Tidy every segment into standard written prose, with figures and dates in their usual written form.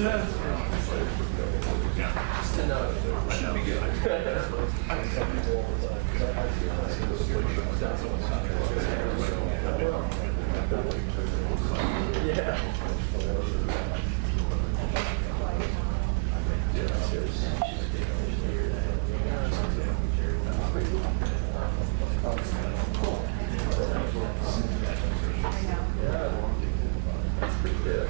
Just to know. It should be good. Yeah. That's pretty good.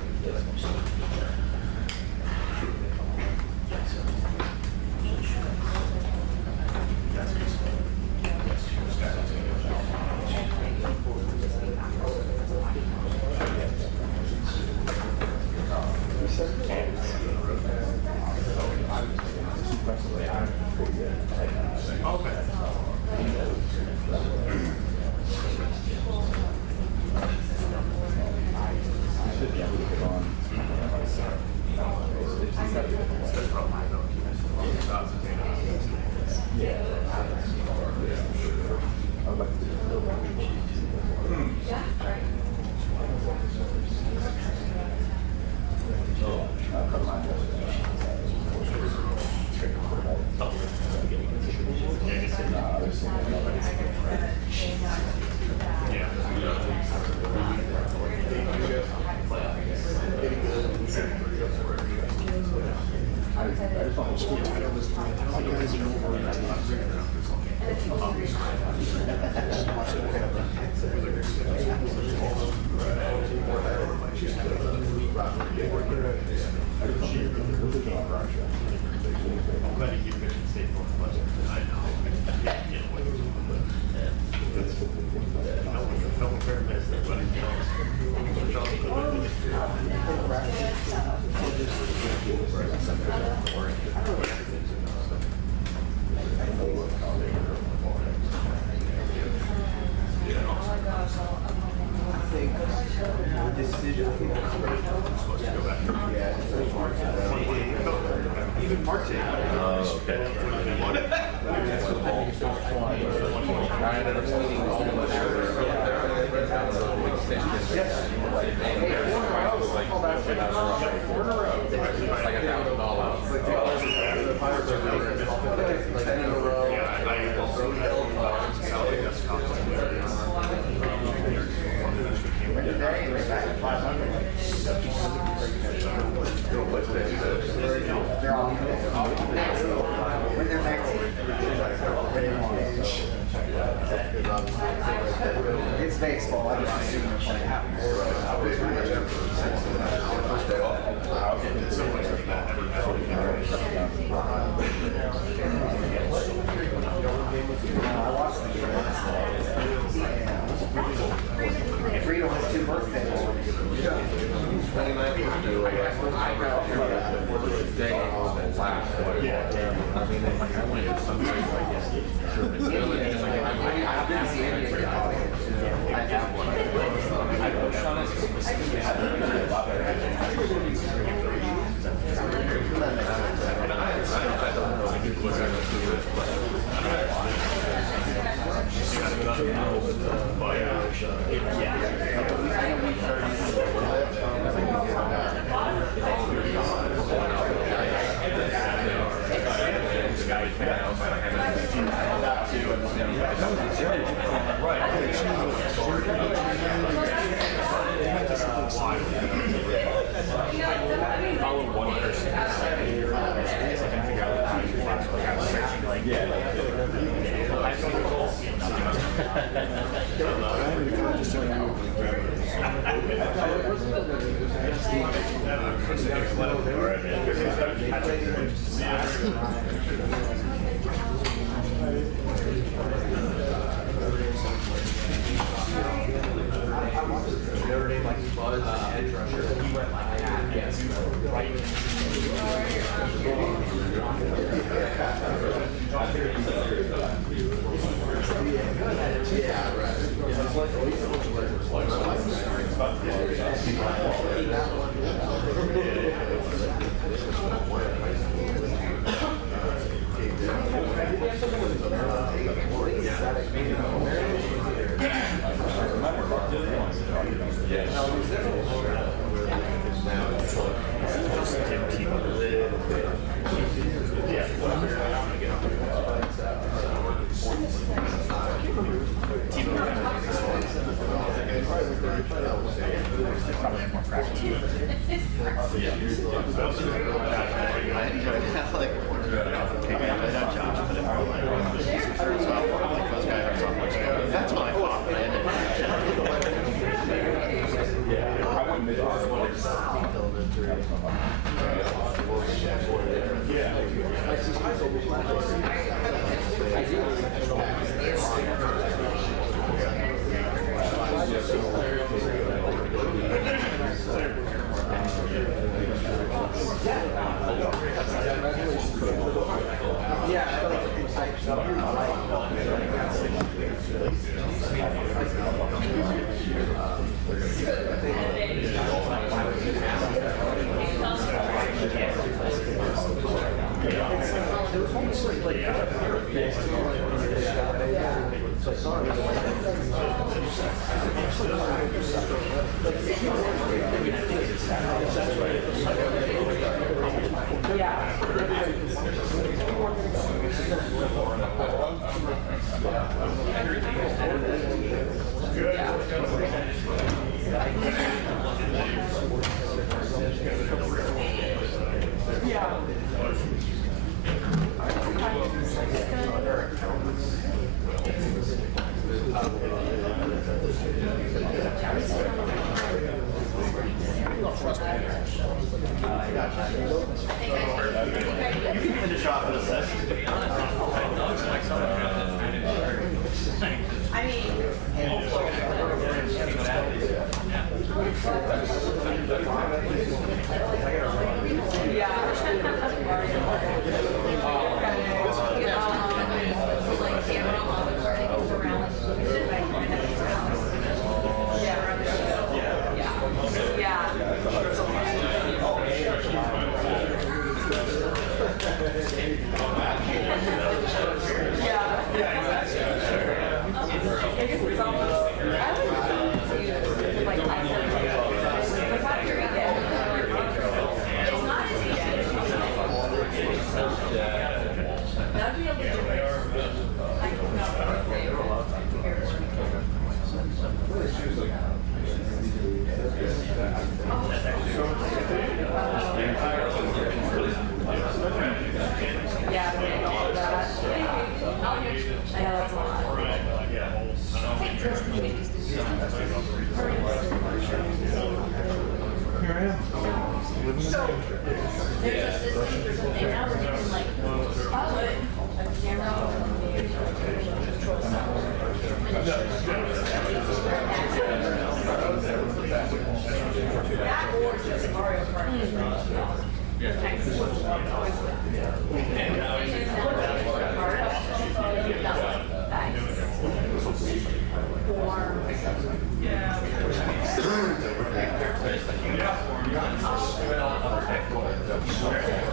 It's baseball. I just assume it's like Freedom has 2 birthdays. I got here the day on the last one. I mean, like I went to some place like Sherman Village, and like I didn't see any of your audience. I have one. I pushed on it specifically. I don't know if it was ever too good, but follow one person. I can figure out how to like I'm searching like Notre Dame like Buzz edge rusher. He went like that. Yes. Right. Yeah, right. Probably more practice. That's my fault. Finish off with a session. I mean, I guess it's almost, I would do like I said, like after we get, it's not as easy. That'd be a little bit. Yeah, I mean, all of that. I know that's a lot. Here I am. Living the dream. There's a system for something now where you can like put a camera on that or just Mario Kart.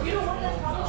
You don't want that problem.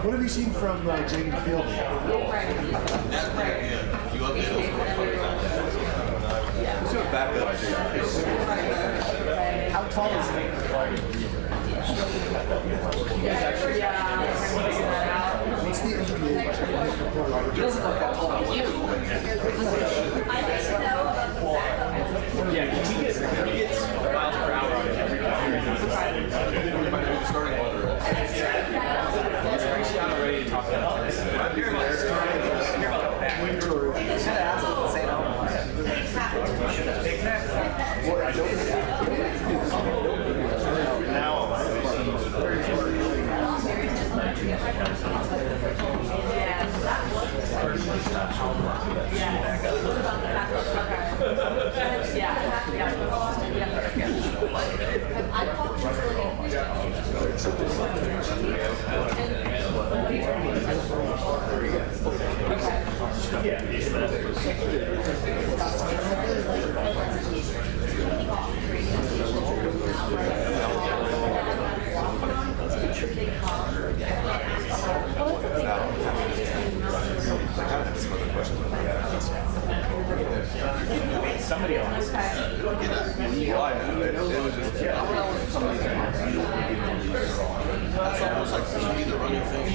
What have you seen from Jaden Fielding? Right. You want me to backup. How tall is it? What's the NBA? He doesn't look that tall. Yeah, can we get miles per hour on every Let's reach out already to talk about tennis. Hear about the back. Should have asked him to say no. Somebody else. Well, I know. It was just. That's almost like the running thing.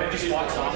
It just walks off.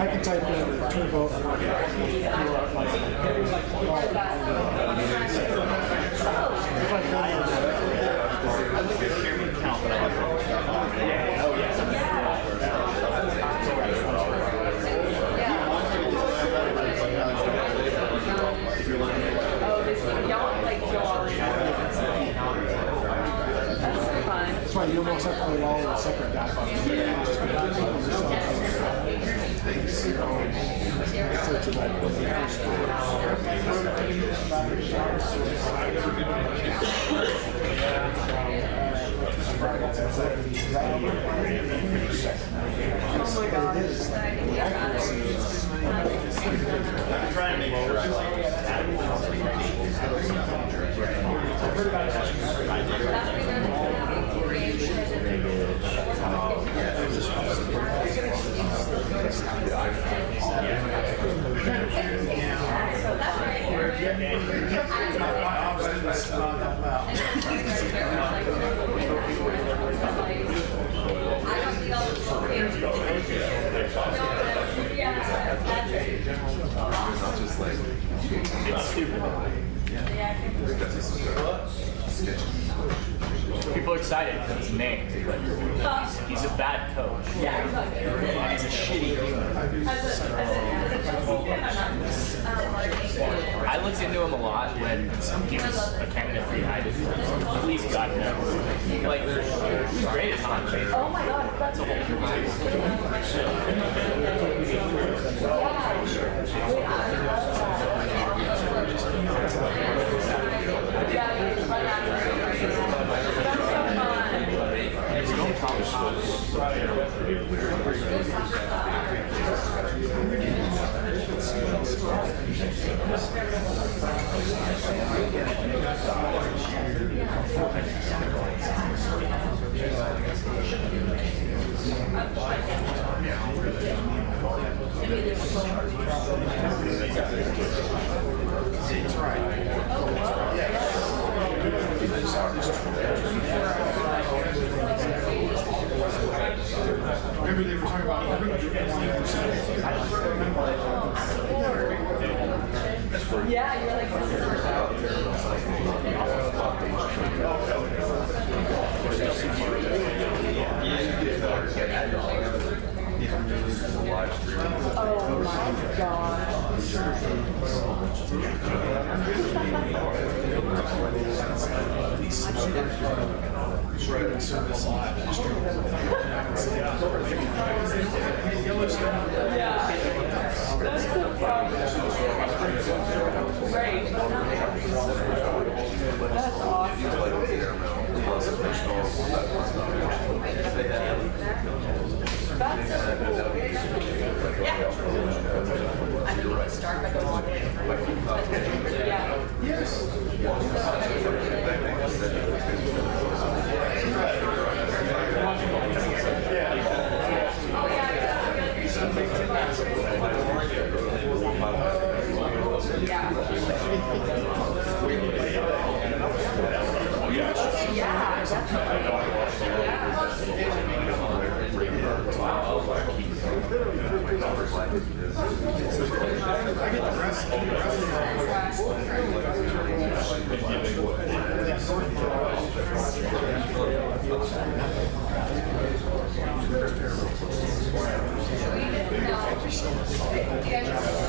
I can type in turbo. That's why you almost have to put it all in a separate document. I'm trying to make sure I like it's stupid. People are excited because it's named, but he's a bad coach. And he's a shitty human. I looked into him a lot when he was a candidate for United. Please God no. Like, he's great at commentating. Oh my god, that's a whole Remember they were talking about yeah, you're like oh my god. Yeah, that's the problem. Right. That's awesome. That's so cool. Yeah. I think you can start by going all the way. Yeah. Yes. Yeah.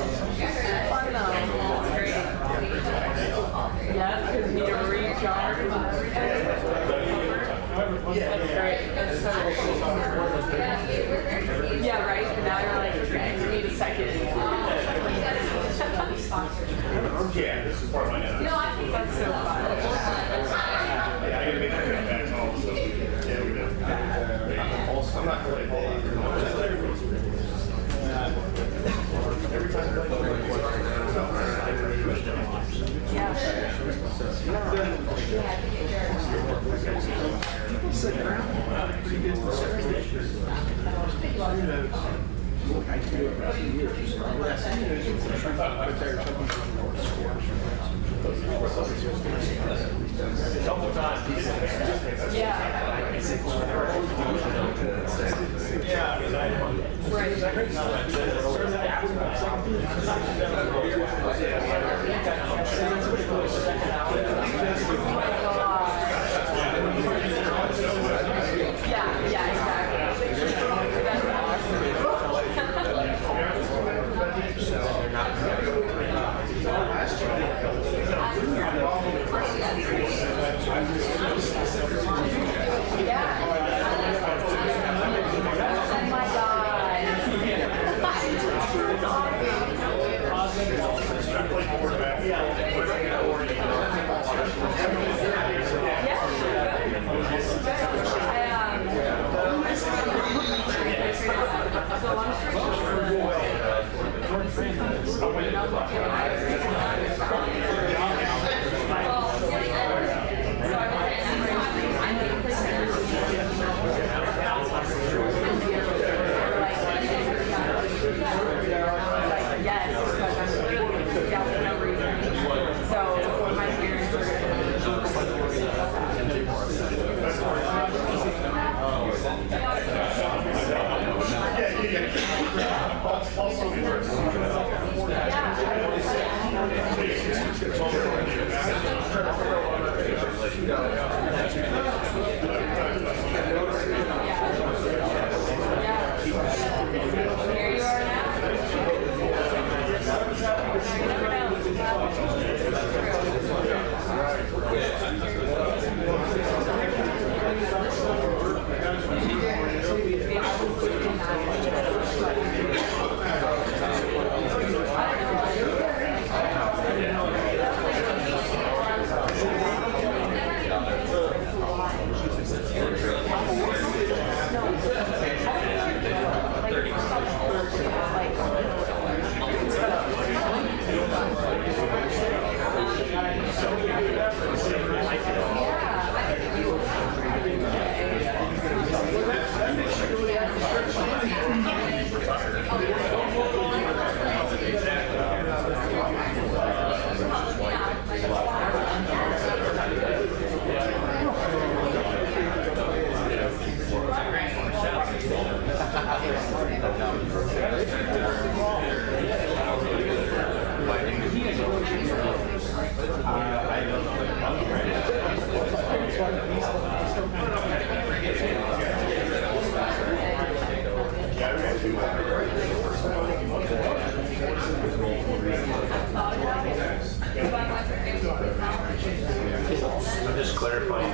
I'm just clarifying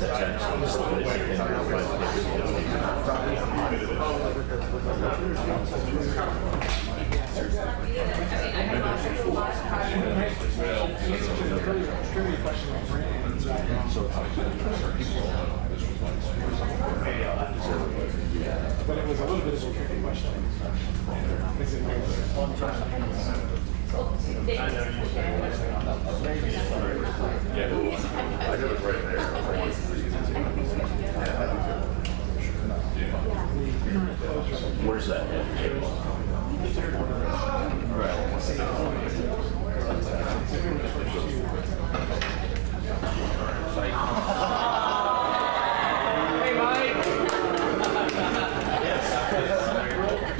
the text on this But it was a little bit of a tricky question. Where's that? Hey, Mike.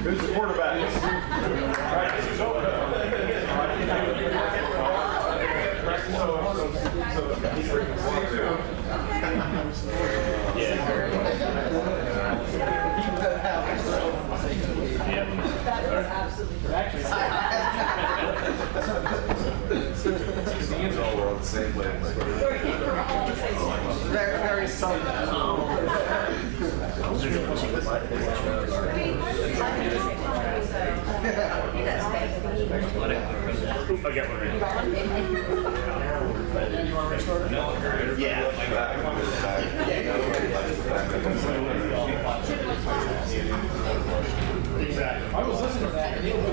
Who's the quarterback? Very, very subtle. I got one ready. I was listening to that. And it was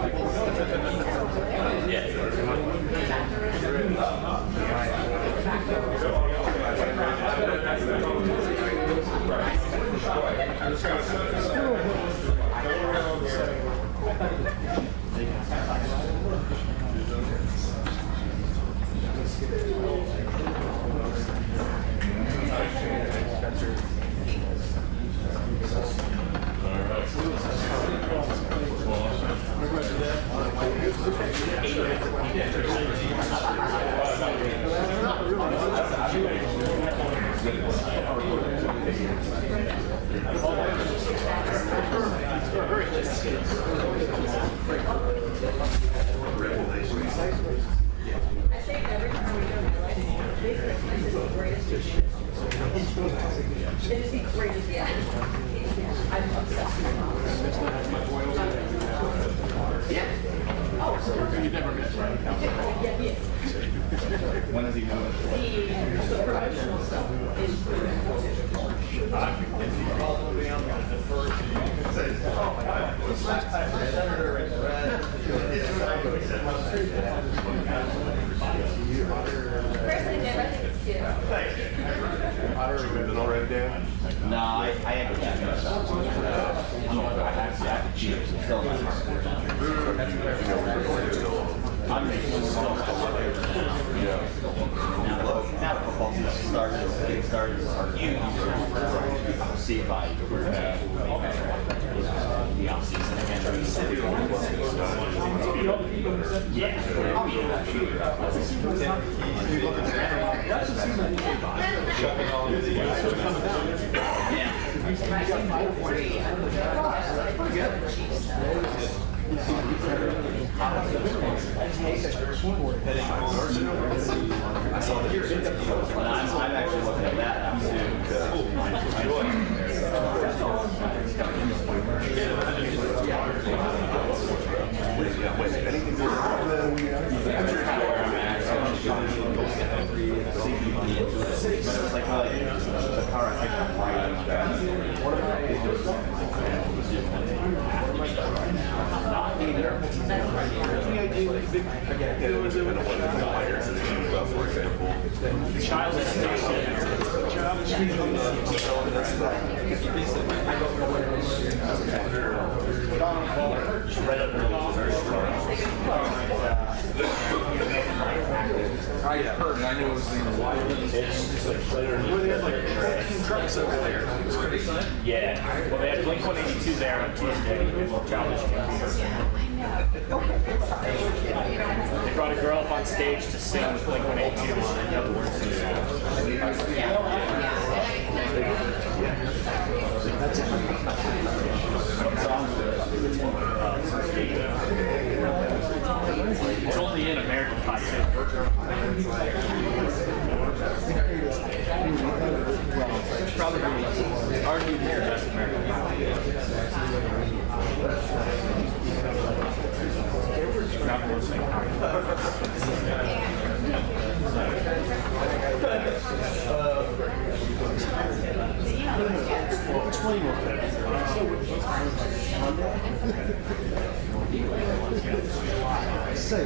When is he moving? No, I have to check myself. I have to cheat. Still I'm making still. Now football season started. See if I the off season again. Yeah. I'm actually looking at that now I heard, I knew it was in the wild. They had like 14 trucks over there. Yeah. Well, they had Blink-182 there on Tuesday. Childish Gambino. They brought a girl up on stage to sing with Blink-182 on it. Other words. It's only in American Pie too. Probably argued here best American Pie. Not listening. Explain what that is. Say.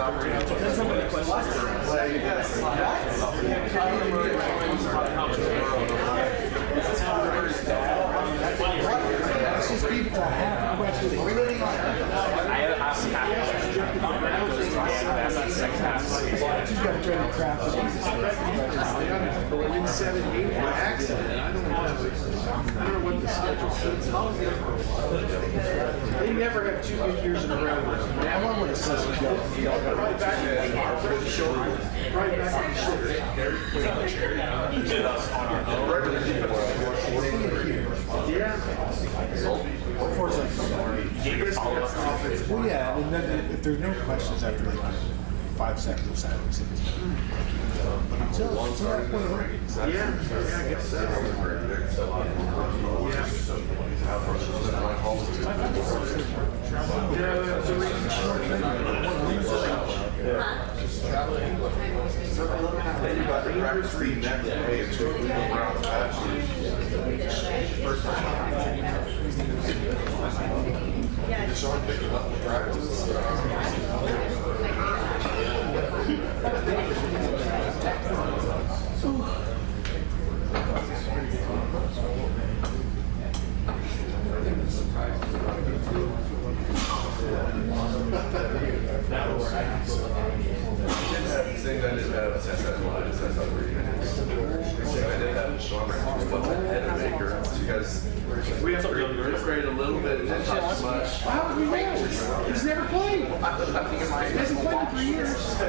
Let's just keep it to half question. I asked half goes to the second half. You just got to try to craft it. In 78, by accident, I don't know what the schedule says. They never have 2 good years in a row. I love when it says you go. Right back to the shoulder. Right back to the shoulder. Yeah. Before it's like, well, yeah, and then if there's no questions after like 5 seconds of silence, until that point, Yeah, I guess so. We have to upgrade a little bit, not too much. How have we lost? He's never played. He hasn't played in 3 years. I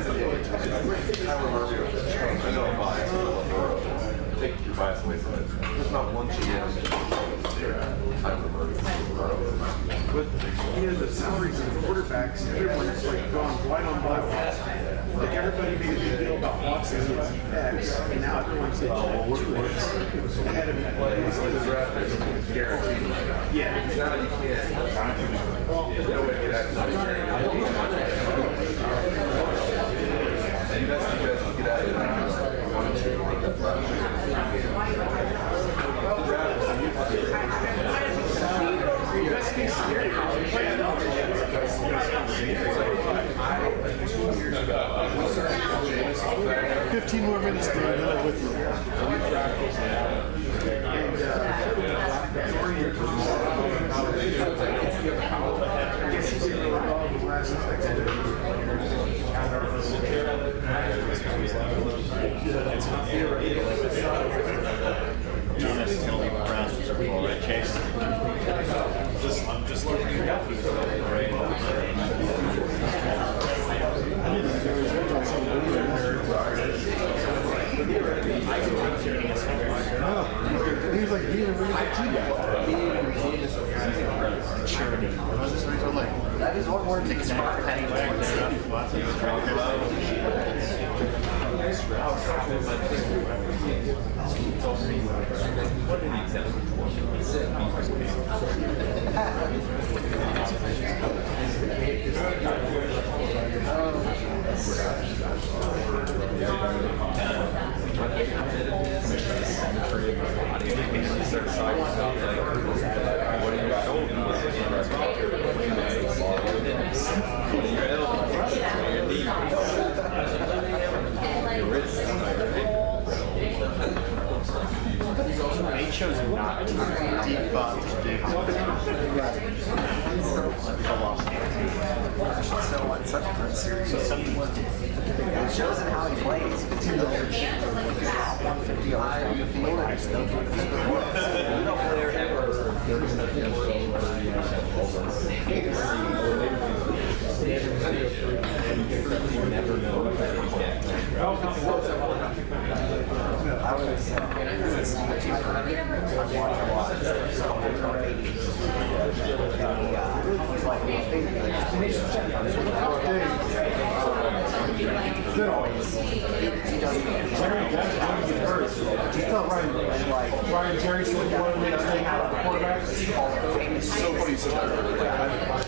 know I'm biased, but take your bias away from it. There's not one GM. But, the salaries of the quarterbacks, everyone's like gone white on black. Like everybody made a big deal about Watson X, and now everyone's like, oh, well, we're ahead of him. Guaranteed. Yeah. Now you can't. There's no way to get access. And that's because you get out of Best case scenario, 15 more minutes to go with you. I guess he did really well in the last Jonas is going to leave Browns to Super Bowl, right, Chase? I'm just looking at that. He was like being a really good team guy. That is one word to smart. They chose not to debunk So on such a series, it shows in how he plays. 150 yards on the field and still doing the field. no player ever. You never know. I was Ryan Jerry said he wanted me to stay out of the quarterback. It's so funny you said that.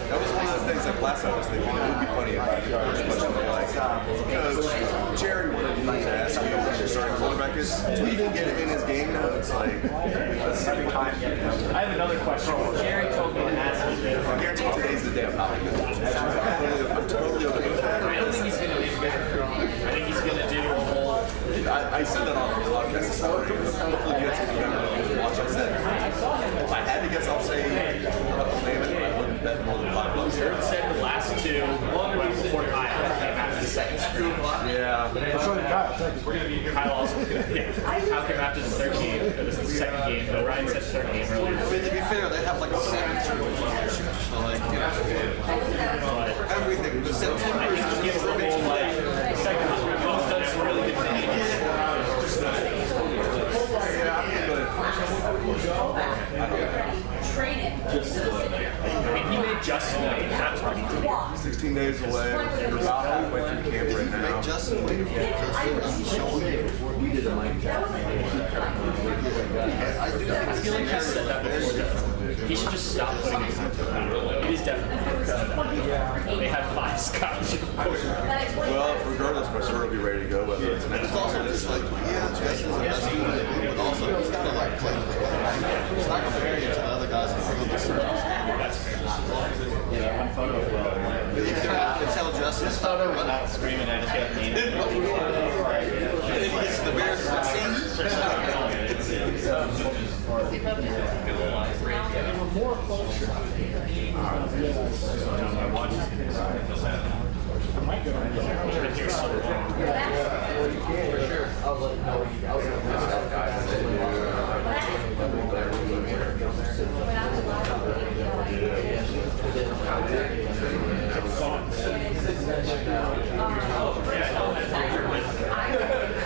That was one of the things like last time I was thinking it would be funny if I could first question like, Coach, Jerry wanted me to ask you what your starting quarterback is. Do we even get it in his game notes? Like, that's every time. I have another question. Jerry told me to ask you. I guarantee today's the day I'm not. I'm totally okay with that. I don't think he's Jared said the last two went before Kyle came after the second script. Yeah. So did Kyle. Kyle also, yeah, Kyle came after the third game, or the second game, but Ryan said third game earlier. I mean, to be fair, they have like 7 scripts. So like, you know, But everything. The I September think it gives the whole, like, second script, we've done some really good things. yeah, I mean, but I mean, he made Justin wait. That's what he did. 16 days away. We're about halfway through camp right now. Justin wait. I feel like he said that before. He should just stop putting his into it. It is definitely. They had 5 scotch. Well, regardless, my sword will be ready to go. Whether it's next It's also just like, yeah, Justin's the best dude in the group, but also he's got to like play. He's not comparing it to the other guys in the group. If they're not going to tell Justin, stop running. Screaming, I just got mean. And then he gets to the Bears and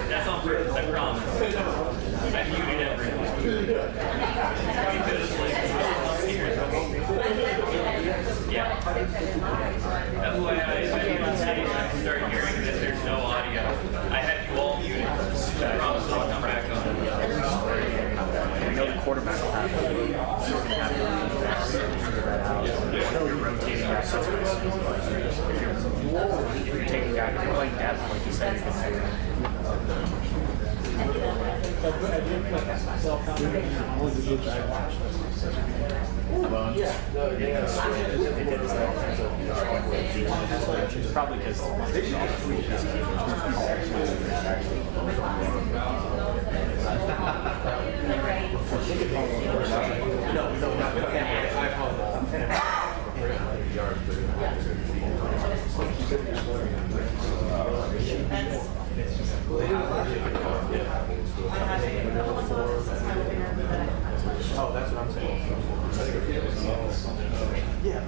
That's on purpose, I promise. I muted everyone. Yeah. That's why I didn't on stage and start hearing that there's no audio. I had you all muted. I promise I'll come back on. I know the quarterback will have it. You're going to have it. You're rotating your situations. If you're taking guys, if you're playing depth, like you said, you can say it's probably because oh, that's what I'm saying. Yeah.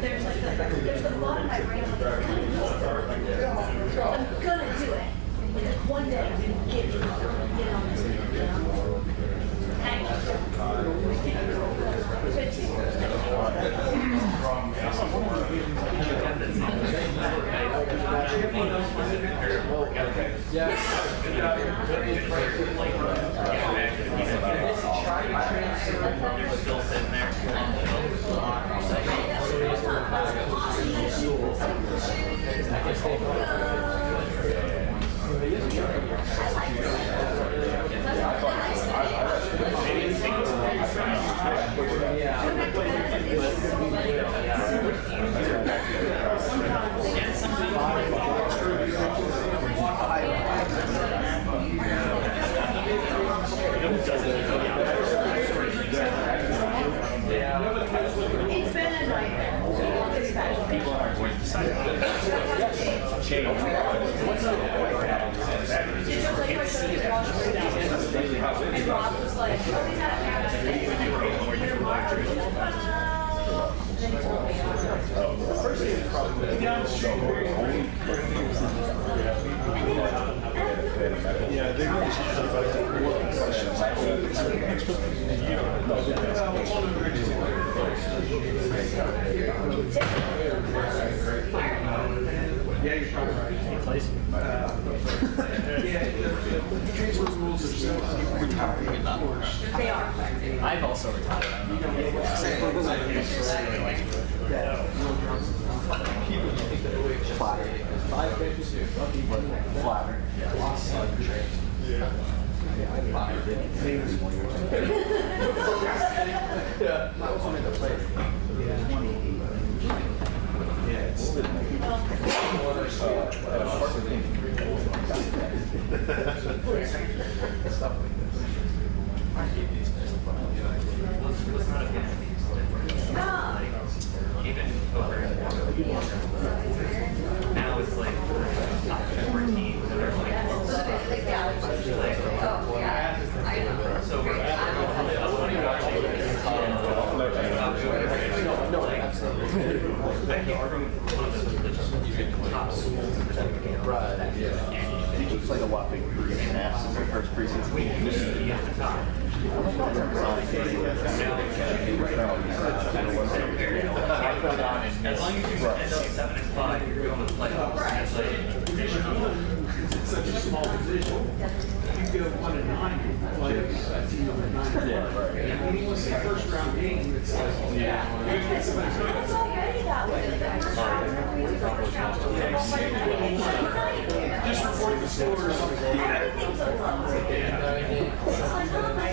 There's the thought in my brain. I'm gonna do it. Like one day, get on this thing. you're still sitting there. It's been a nightmare. People aren't going to decide change. What's up? And Rob was like, oh, we Yeah, they really should talk about that. More questions. Yeah, you're probably right. Transfer rules are so They are. I've also retired. Flatter. Even over now it's like top 14 that are like so we're He keeps like a whopping 3.5 since the first preseason. as long as you end up 7-5, you're going to the playoffs. That's like It's such a small position. You go 1-9, you play a team of 9. Yeah, right. And when you see first round game, it's like, It's already that way. just report the scores. Everything's so close. It's like, oh my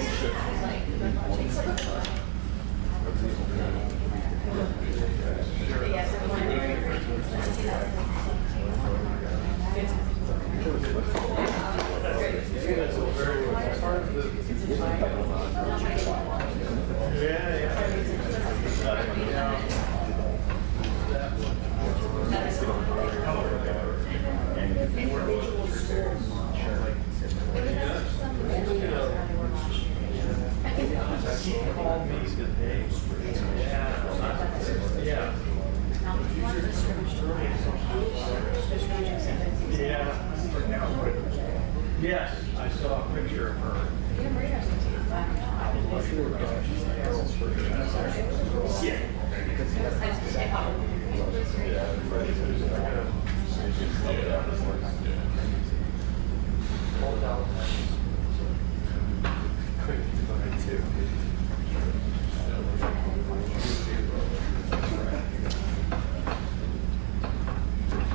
Yes, I saw a picture of her.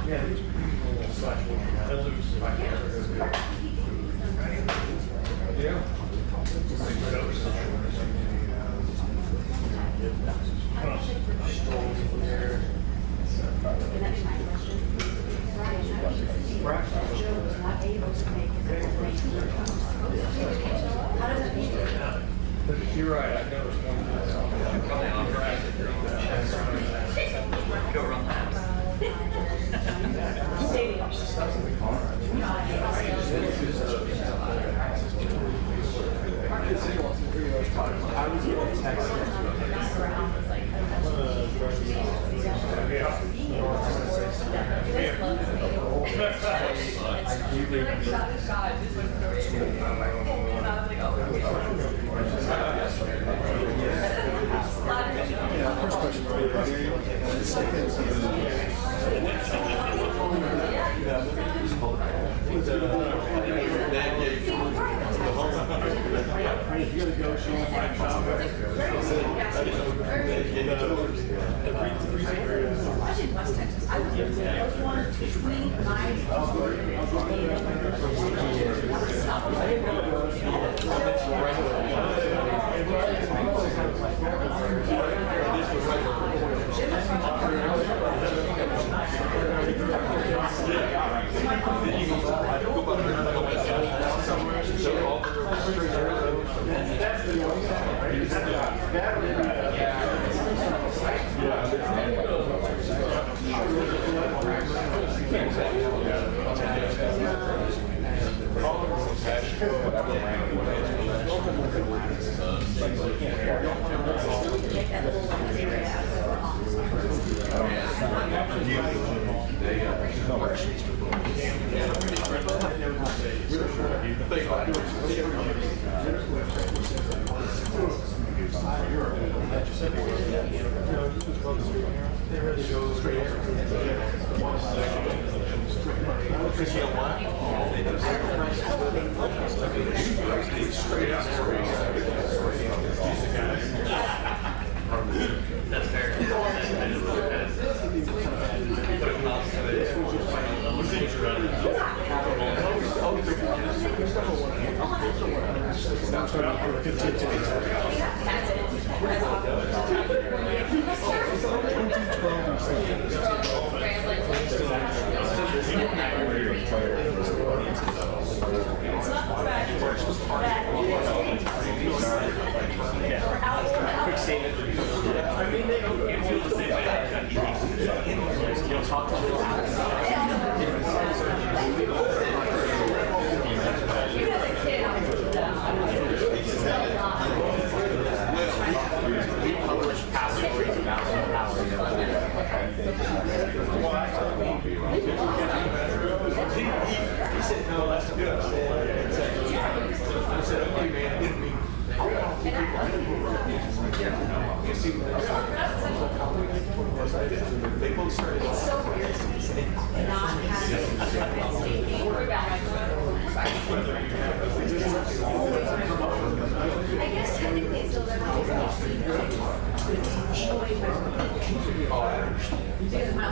Yeah, these people such yeah. You're right, I noticed one go run laps. I was getting a text. First question. The second you gotta go, she's my job. That's fair. They both started. It's so weird to me not having I guess technically it's still there. Because my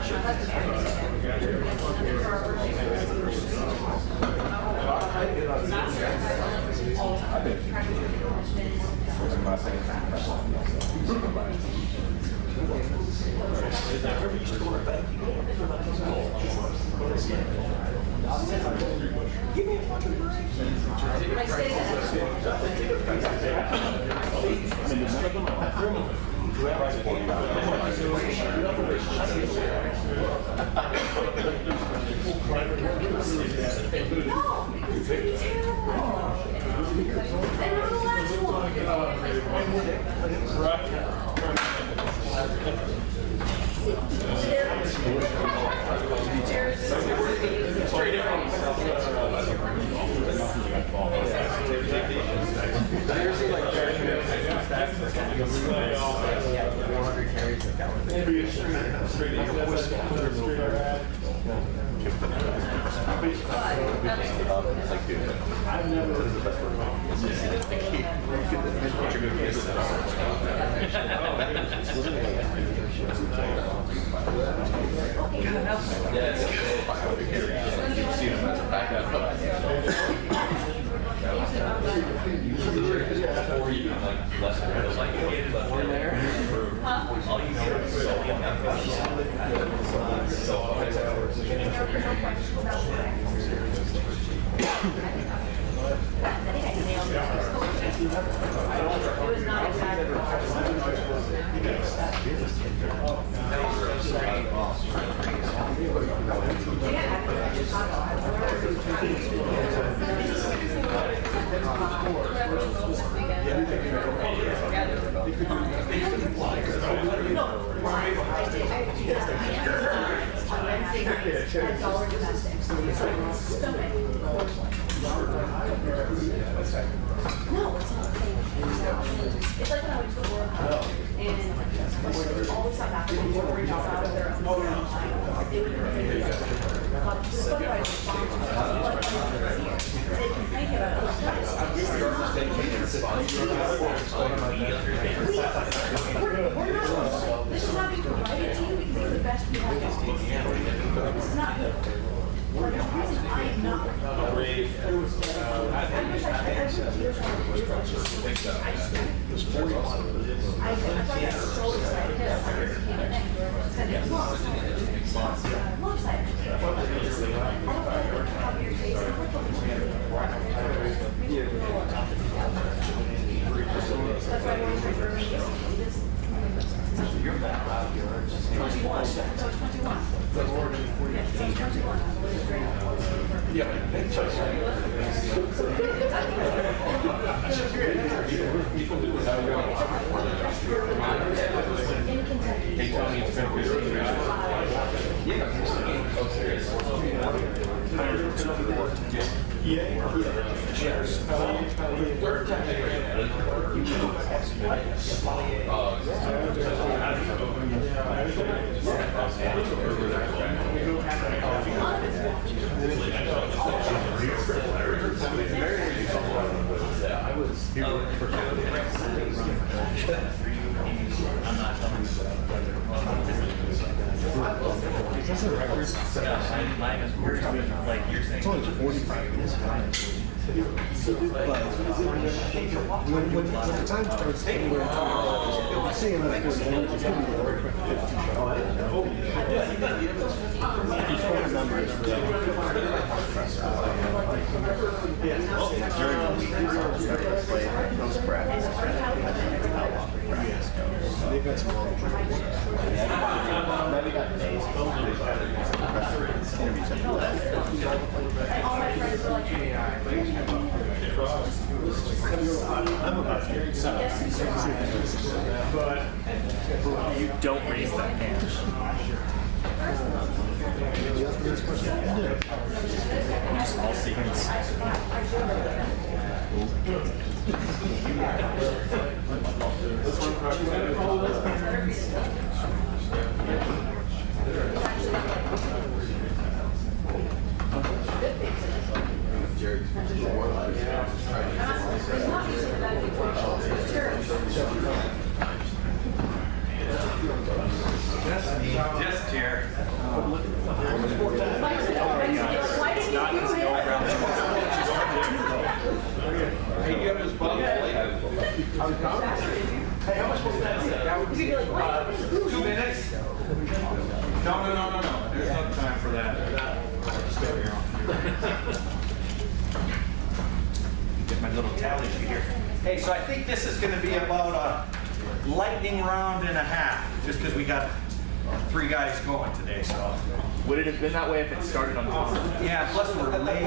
give me a fucking break. I say that. You don't raise that hand. All sequence. Just here. Hey, you got his bottle later. Hey, how much was that? 2 minutes? No. There's no time for that. Get my little tally sheet here. Hey, so I think this is going to be about a lightning round and a half, just because we got 3 guys going today. So. Would it have been that way if it started on time? Yeah, plus we're late,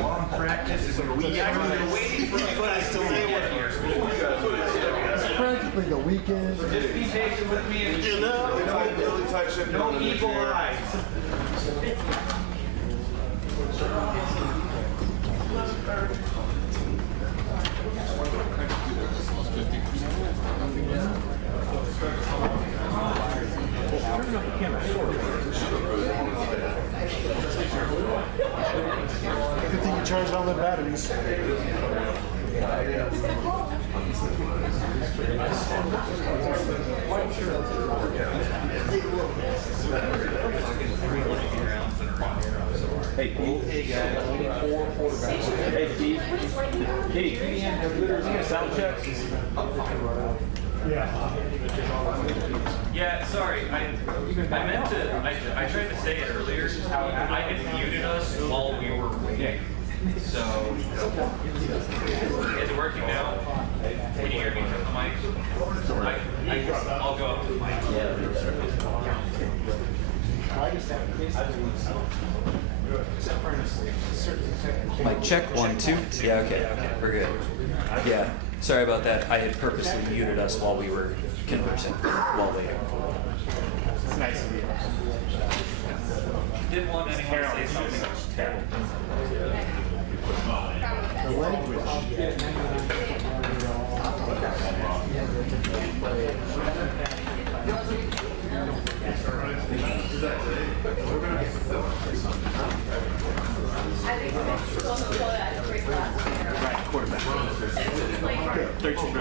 long practice, and we actually been waiting for you guys to get here. It's practically the weekend. Just be patient with me and Really tight ship. no evil eyes. Good thing you charged all the batteries. Hey, Pete. Hey, guys. 4 quarterbacks. Hey, Steve. Pete, you get a sound check? Yeah, sorry. I meant to. I tried to say it earlier. I had muted us while we were waiting. So, is it working now? Can you hear me from the mic? I'll go up to the mic. Mic check, 1, 2. Yeah, okay. We're good. Yeah. Sorry about that. I had purposely muted us while we were conversing while waiting. It's nice of you. Didn't want anyone to say something terrible. Quarterback. 13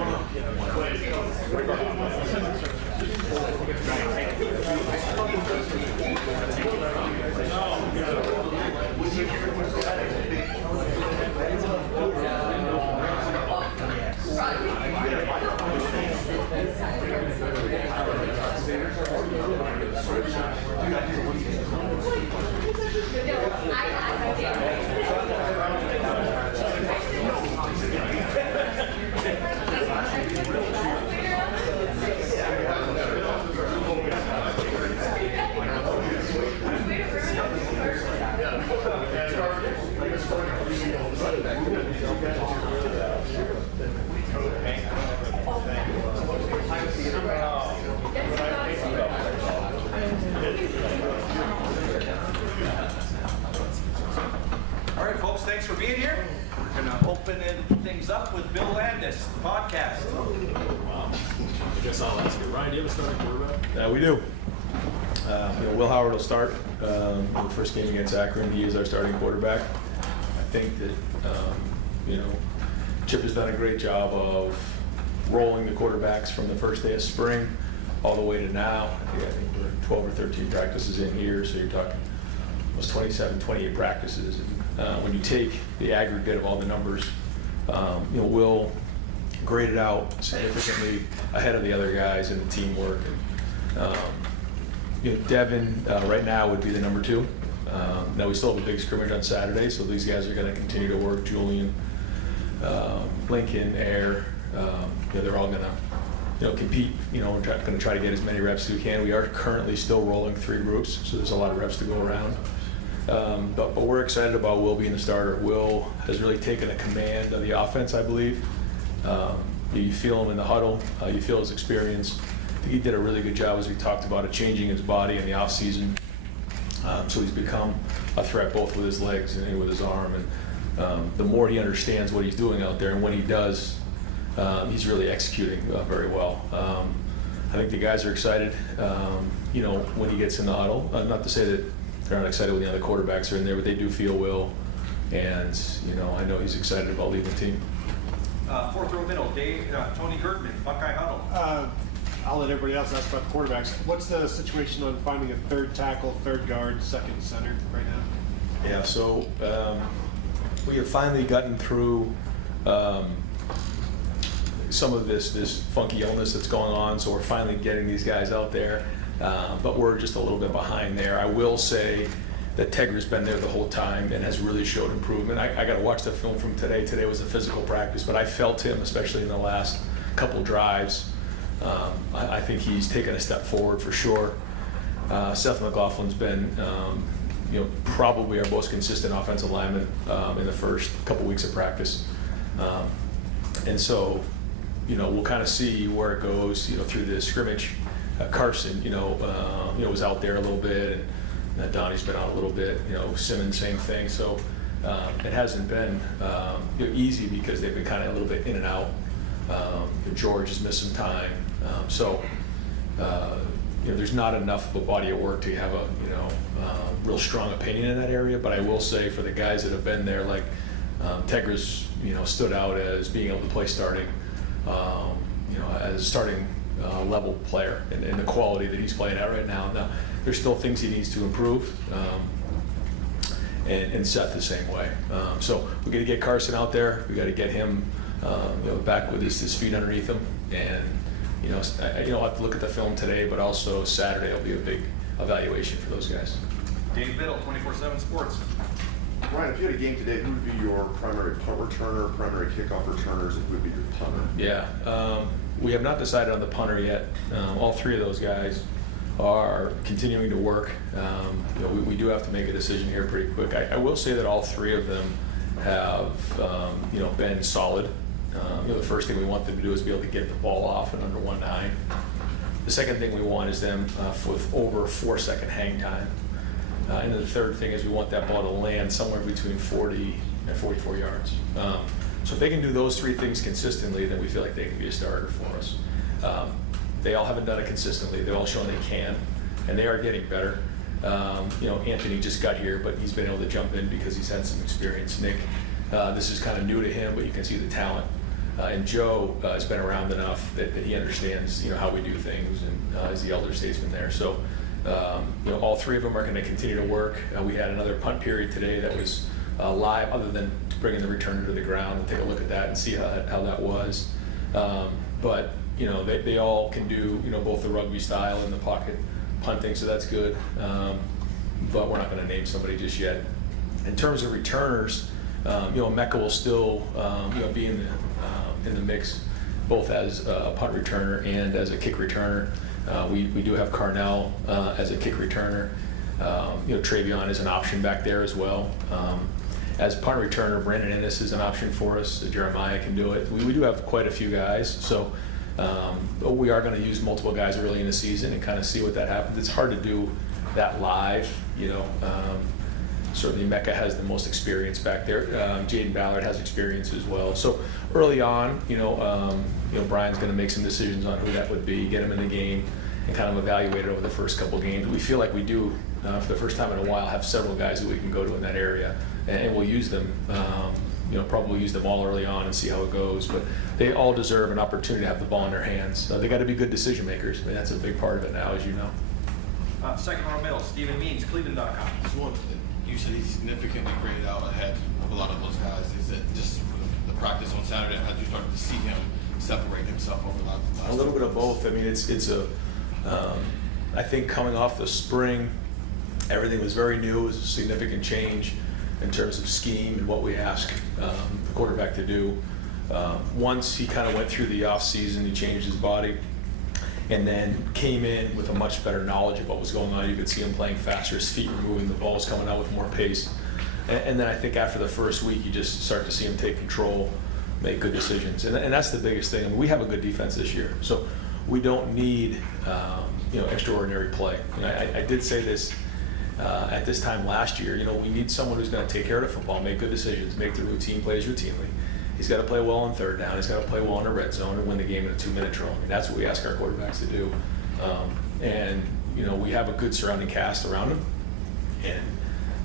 All right, folks, thanks for being here. We're going to open things up with Bill Landis, the podcast. I guess I'll ask you, Ryan, do you have a starting quarterback? We do. Will Howard will start in the first game against Akron. He is our starting quarterback. I think that Chip has done a great job of rolling the quarterbacks from the first day of spring all the way to now. I think we're 12 or 13 practices in here, so you're talking almost 27, 28 practices. And, when you take the aggregate of all the numbers, Will graded out significantly ahead of the other guys in the teamwork. And, Devin right now would be the number 2. Now we still have a big scrimmage on Saturday, so these guys are going to continue to work. Julian, Lincoln, Air, they're all going to compete. We're going to try to get as many reps as we can. We are currently still rolling 3 groups, so there's a lot of reps to go around. But we're excited about Will being the starter. Will has really taken a command of the offense, I believe. You feel him in the huddle. You feel his experience. think he did a really good job, as we talked about, of changing his body in the off season. So he's become a threat both with his legs and with his arm. And the more he understands what he's doing out there, and when he does, he's really executing very well. I think the guys are excited, when he gets in the huddle. Not to say that they're not excited when the other quarterbacks are in there, but they do feel Will. And, I know he's excited about leading the team. Fourth row middle, Tony Gertman, Buckeye Huddle. I'll let everybody else ask about the quarterbacks. What's the situation on finding a third tackle, third guard, second center right now? Yeah, so we have finally gotten through some of this funky illness that's going on, so we're finally getting these guys out there, but we're just a little bit behind there. I will say that Tegra's been there the whole time and has really showed improvement. I got to watch the film from today. Today was a physical practice, but I felt him, especially in the last couple drives. I think he's taken a step forward for sure. Seth McLaughlin's been, probably our most consistent offensive lineman in the first couple weeks of practice. And so, we'll kind of see where it goes, through the scrimmage. Carson, was out there a little bit, and Donnie's been out a little bit. Simmons, same thing. So it hasn't been easy because they've been kind of a little bit in and out. George has missed some time. There's not enough of a body of work to have a real strong opinion in that area. But I will say, for the guys that have been there, like Tegra's stood out as being able to play starting, as a starting level player, and the quality that he's playing at right now. Now there's still things he needs to improve, and Seth the same way. So we got to get Carson out there. We got to get him back with his feet underneath him, and I'll have to look at the film today, but also Saturday will be a big evaluation for those guys. Dave Biddle, 24/7 Sports. Ryan, if you had a game today, who would be your primary punt returner, primary kickoff returners, and who would be your punter? Yeah, we have not decided on the punter yet. All three of those guys are continuing to work. We do have to make a decision here pretty quick. I will say that all three of them have been solid. The first thing we want them to do is be able to get the ball off in under 1.9. The second thing we want is them with over 4-second hang time. And then the third thing is we want that ball to land somewhere between 40 and 44 yards. So if they can do those three things consistently, then we feel like they can be a starter for us. They all haven't done it consistently. They've all shown they can, and they are getting better. Anthony just got here, but he's been able to jump in because he's had some experience. Nick, this is kind of new to him, but you can see the talent. And Joe has been around enough that he understands, how we do things, and is the elder statesman there. So, all three of them are going to continue to work. We had another punt period today that was live, other than bringing the returner to the ground and take a look at that and see how that was. But they all can do both the rugby style and the pocket punting, so that's good. But we're not going to name somebody just yet. In terms of returners, Mecca will still be in the mix, both as a punt returner and as a kick returner. We do have Carnell as a kick returner. Travion is an option back there as well. As punt returner, Brandon Ennis is an option for us. Jeremiah can do it. We do have quite a few guys, so we are going to use multiple guys early in the season and kind of see what that happens. It's hard to do that live, Certainly Mecca has the most experience back there. Jaden Ballard has experience as well. So early on, Brian's going to make some decisions on who that would be, get him in the game, and kind of evaluate it over the first couple games. We feel like we do, for the first time in a while, have several guys that we can go to in that area, and we'll use them. Probably use them all early on and see how it goes. But they all deserve an opportunity to have the ball in their hands. They got to be good decision makers. I mean, that's a big part of it now, as you know. Second row middle, Stephen Means, Cleveland.com. You said he significantly graded out ahead of a lot of those guys. Is it just the practice on Saturday? How did you start to see him separate himself over the last? A little bit of both. I mean, I think coming off the spring, everything was very new. It was a significant change in terms of scheme and what we ask the quarterback to do. Once he kind of went through the off season, he changed his body, and then came in with a much better knowledge of what was going on. You could see him playing faster, his feet were moving, the ball was coming out with more pace. And then I think after the first week, you just start to see him take control, make good decisions. And that's the biggest thing. I mean, we have a good defense this year. So we don't need extraordinary play. I did say this at this time last year. We need someone who's going to take care of the football, make good decisions, make the routine plays routinely. He's got to play well on third down. He's got to play well in the red zone and win the game in a 2-minute drill. That's what we ask our quarterbacks to do. And we have a good surrounding cast around him,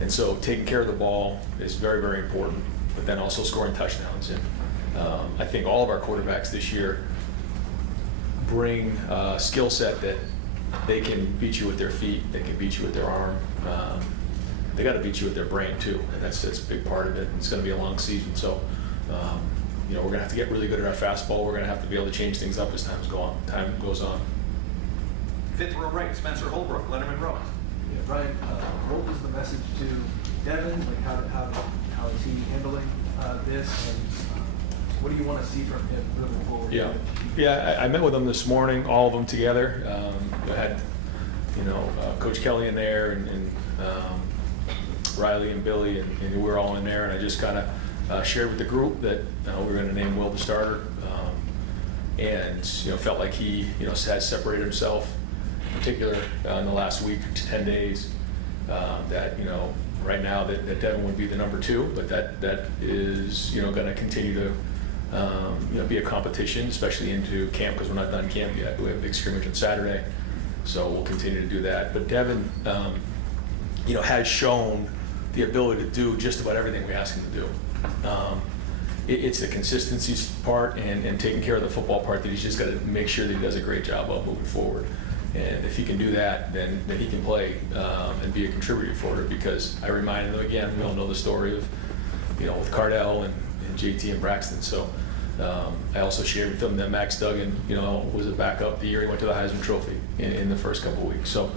and so taking care of the ball is very, very important. But then also scoring touchdowns. And I think all of our quarterbacks this year bring a skill set that they can beat you with their feet, they can beat you with their arm. They got to beat you with their brain too, and that's a big part of it. It's going to be a long season, so we're going to have to get really good at our fastball. We're going to have to be able to change things up as time goes on. Fifth row right, Spencer Holbrook, Letterman Row. Yeah, Brian, what was the message to Devin? Like, how is he handling this, and what do you want to see from him moving forward? Yeah. I met with them this morning, all of them together. I had, Coach Kelly in there, and Riley and Billy, and we were all in there, and I just kind of shared with the group that we were going to name Will the starter, and felt like he has separated himself, in particular in the last week to 10 days. That right now that Devin would be the number 2, but that is going to continue to be a competition, especially into camp, because we're not done camp yet. We have a big scrimmage on Saturday, so we'll continue to do that. But Devin, has shown the ability to do just about everything we ask him to do. It's the consistency part and taking care of the football part that he's just got to make sure that he does a great job of moving forward. And if he can do that, then he can play and be a contributor for it. Because I reminded them again, we all know the story of, with Cardell and JT and Braxton. So I also shared with them that Max Duggan, was a backup the year he went to the Heisman Trophy in the first couple of weeks. So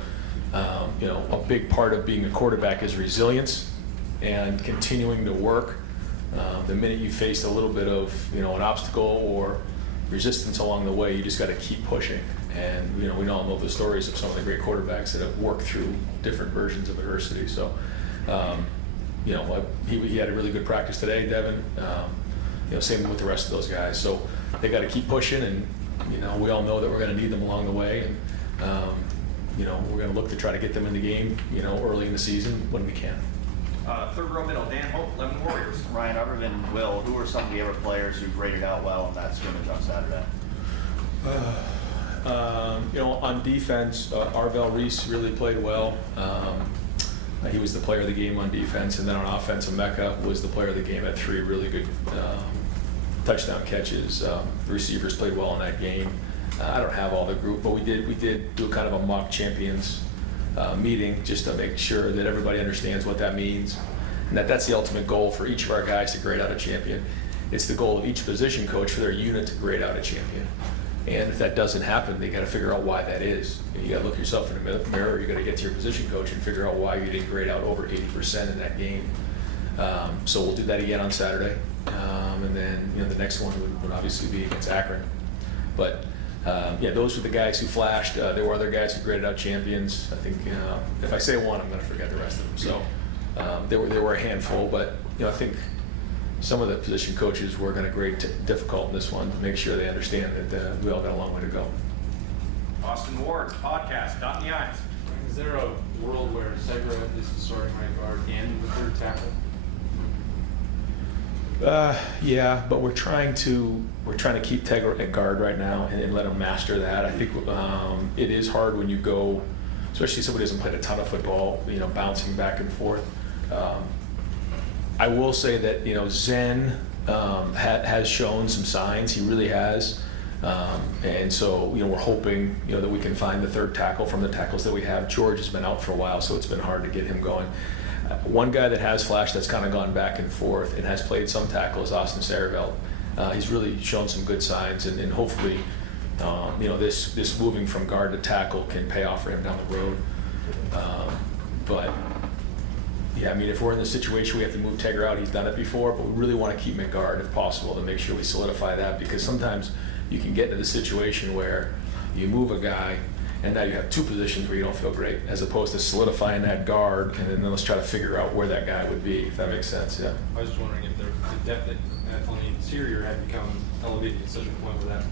a big part of being a quarterback is resilience and continuing to work. The minute you face a little bit of an obstacle or resistance along the way, you just got to keep pushing. And we all know the stories of some of the great quarterbacks that have worked through different versions of adversity. So he had a really good practice today, Devin. Same with the rest of those guys. So they got to keep pushing, and we all know that we're going to need them along the way, and we're going to look to try to get them in the game early in the season when we can. Third row middle, Dan Hope, 11 Warriors. Ryan, other than Will, who are some of the other players who graded out well in that scrimmage on Saturday? On defense, Arvell Reese really played well. He was the player of the game on defense, and then on offense, Emeka was the player of the game at 3 really good touchdown catches. The receivers played well in that game. I don't have all the group, but we did do kind of a mock champions meeting just to make sure that everybody understands what that means, and that's the ultimate goal for each of our guys to grade out a champion. It's the goal of each position coach for their unit to grade out a champion. And if that doesn't happen, they got to figure out why that is. You got to look yourself in the mirror. You got to get to your position coach and figure out why you didn't grade out over 80% in that game. So we'll do that again on Saturday, and then the next one would obviously be against Akron. But those were the guys who flashed. There were other guys who graded out champions. I think if I say one, I'm going to forget the rest of them. So there were a handful, but I think some of the position coaches were going to grade difficult in this one to make sure they understand that we all got a long way to go. Austin Ward, podcast, dot in the I's. Is there a world where Segra is the starting right guard and the third tackle? Yeah, but we're trying to keep Tegra at guard right now and let him master that. I think it is hard when you go, especially somebody who hasn't played a ton of football, bouncing back and forth. I will say that Zen has shown some signs. He really has, and so we're hoping that we can find the third tackle from the tackles that we have. George has been out for a while, so it's been hard to get him going. One guy that has flashed that's kind of gone back and forth and has played some tackle is Austin Sarevelt. He's really shown some good signs, and hopefully, this moving from guard to tackle can pay off for him down the road. But yeah, I mean, if we're in the situation we have to move Tegra out, he's done it before, but we really want to keep him at guard if possible to make sure we solidify that, because sometimes you can get into the situation where you move a guy and now you have 2 positions where you don't feel great, as opposed to solidifying that guard and then let's try to figure out where that guy would be, if that makes sense. Yeah. I was just wondering if the depth on the interior had become elevated to such a point where that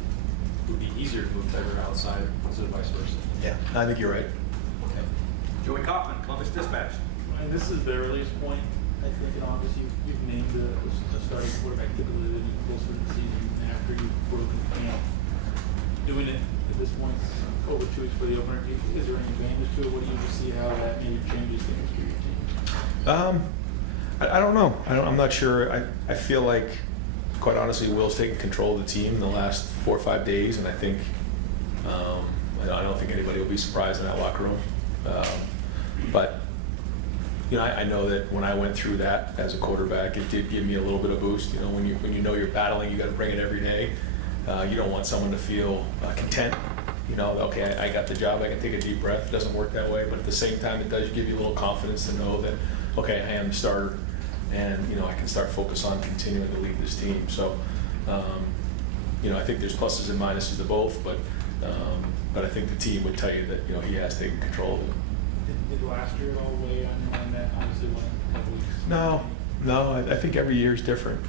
would be easier to move Tiger outside instead of vice versa. Yeah, I think you're right. Joey Kaufman, Columbus Dispatch. And this is the earliest point, I think, in August, you've named a starting quarterback typically that you closer to the season after you've broken camp. Doing it at this point, over 2 weeks for the opener, is there any advantage to it? What do you just see how that maybe changes things for your team? I don't know. I'm not sure. I feel like, quite honestly, Will's taken control of the team in the last 4 or 5 days, and I think I don't think anybody will be surprised in that locker room. But I know that when I went through that as a quarterback, it did give me a little bit of boost. When you know you're battling, you got to bring it every day. You don't want someone to feel content. Okay, I got the job. I can take a deep breath. It doesn't work that way, but at the same time, it does give you a little confidence to know that, okay, I am the starter, and I can start focus on continuing to lead this team. So, I think there's pluses and minuses to both, but I think the team would tell you that he has taken control of it. Did last year at all weigh on your mind that obviously went a couple weeks? No. I think every year is different.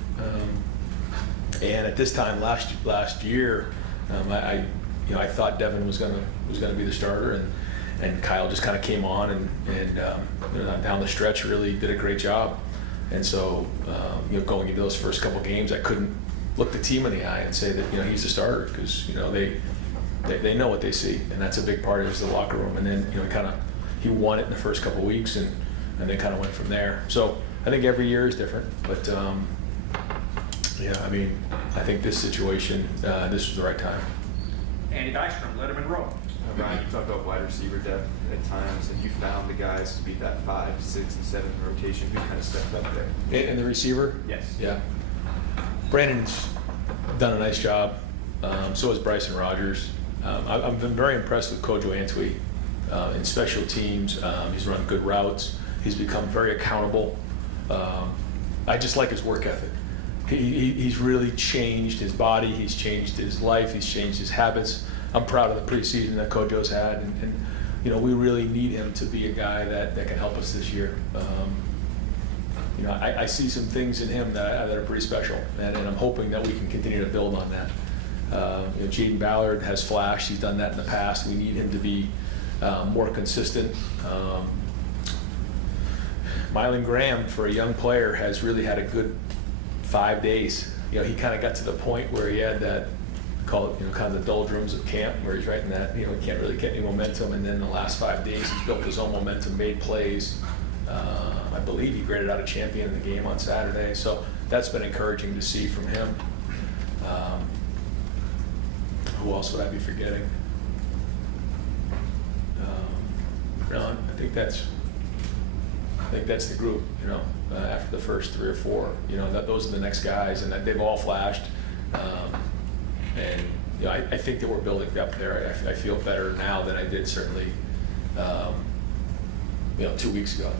And at this time last year, I thought Devin was gonna be the starter, and Kyle just kind of came on and down the stretch really did a great job. And so going into those first couple games, I couldn't look the team in the eye and say that he's the starter, because they know what they see, and that's a big part of the locker room. And then he won it in the first couple weeks, and then kind of went from there. So I think every year is different, but I think this situation, this was the right time. Andy Dykstra, Letterman Row. Ryan, you talked about wide receiver depth at times, and you found the guys to be that 5, 6, and 7 rotation. Who kind of stepped up there? And the receiver? Yes. Yeah. Brandon's done a nice job. So has Bryson Rogers. I've been very impressed with Kojo Antwi in special teams. He's run good routes. He's become very accountable. I just like his work ethic. He's really changed his body. He's changed his life. He's changed his habits. I'm proud of the preseason that Kojo's had, and we really need him to be a guy that can help us this year. I see some things in him that are pretty special, and I'm hoping that we can continue to build on that. Jaden Ballard has flashed. He's done that in the past. We need him to be more consistent. Mylan Graham, for a young player, has really had a good 5 days. He kind of got to the point where he had that, call it, kind of the doldrums of camp, where he's right in that, he can't really get any momentum. And then the last 5 days, he's built his own momentum, made plays. I believe he graded out a champion in the game on Saturday. So that's been encouraging to see from him. Who else would I be forgetting? No, I think that's the group. After the first 3 or 4, those are the next guys, and they've all flashed. And I think that we're building depth there. I feel better now than I did certainly 2 weeks ago.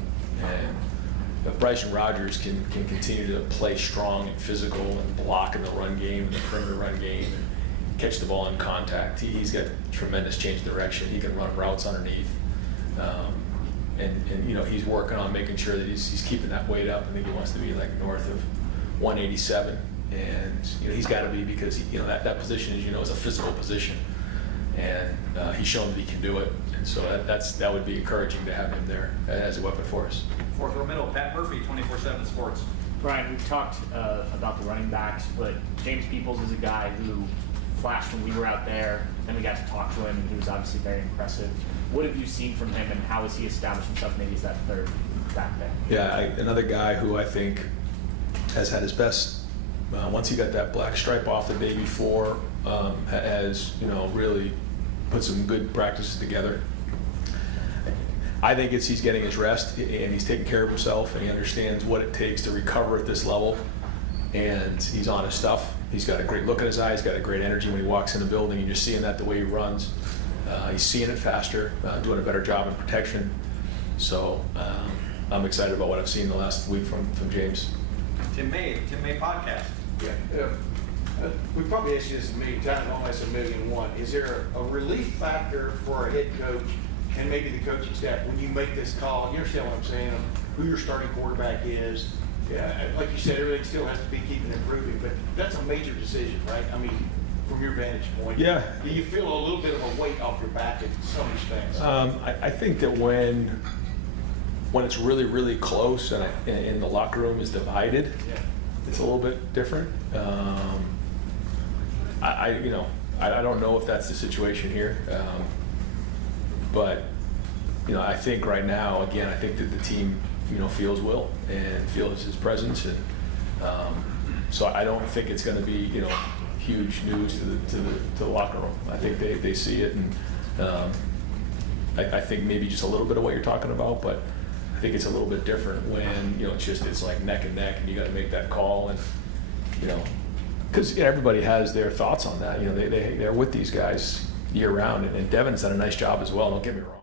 And Bryson Rogers can continue to play strong and physical and block in the run game and the perimeter run game and catch the ball in contact. He's got tremendous change direction. He can run routes underneath. And he's working on making sure that he's keeping that weight up. I think he wants to be like north of 187, and he's got to be, because that position, as is a physical position, and he's shown that he can do it. And so that would be encouraging to have him there as a weapon for us. Fourth row middle, Pat Murphy, 24/7 Sports. Brian, we've talked about the running backs, but James Peoples is a guy who flashed when we were out there, and we got to talk to him, and he was obviously very impressive. What have you seen from him, and how has he established himself maybe as that third back there? Yeah, another guy who I think has had his best, once he got that black stripe off the day before, has really put some good practices together. I think he's getting his rest, and he's taking care of himself, and he understands what it takes to recover at this level, and he's on his stuff. He's got a great look in his eyes, got a great energy when he walks in the building, and you're seeing that the way he runs. He's seeing it faster, doing a better job in protection. So I'm excited about what I've seen the last week from James. Tim May podcast. Yeah. We probably asked you this a million times, almost 1,000,001. Is there a relief factor for a head coach and maybe the coaching staff when you make this call? You understand what I'm saying? Who your starting quarterback is. Yeah, like you said, everything still has to be keeping improving, but that's a major decision, right? I mean, from your vantage point? Yeah. Do you feel a little bit of a weight off your back at some of these things? I think that when it's really, really close and the locker room is divided, Yeah. it's a little bit different. I don't know if that's the situation here, but I think right now, again, I think that the team feels Will and feels his presence, and so I don't think it's going to be huge news to the locker room. I think they see it, and I think maybe just a little bit of what you're talking about, but I think it's a little bit different when it's like neck and neck, and you got to make that call, and because everybody has their thoughts on that. They're with these guys year round, and Devin's done a nice job as well. Don't get me wrong.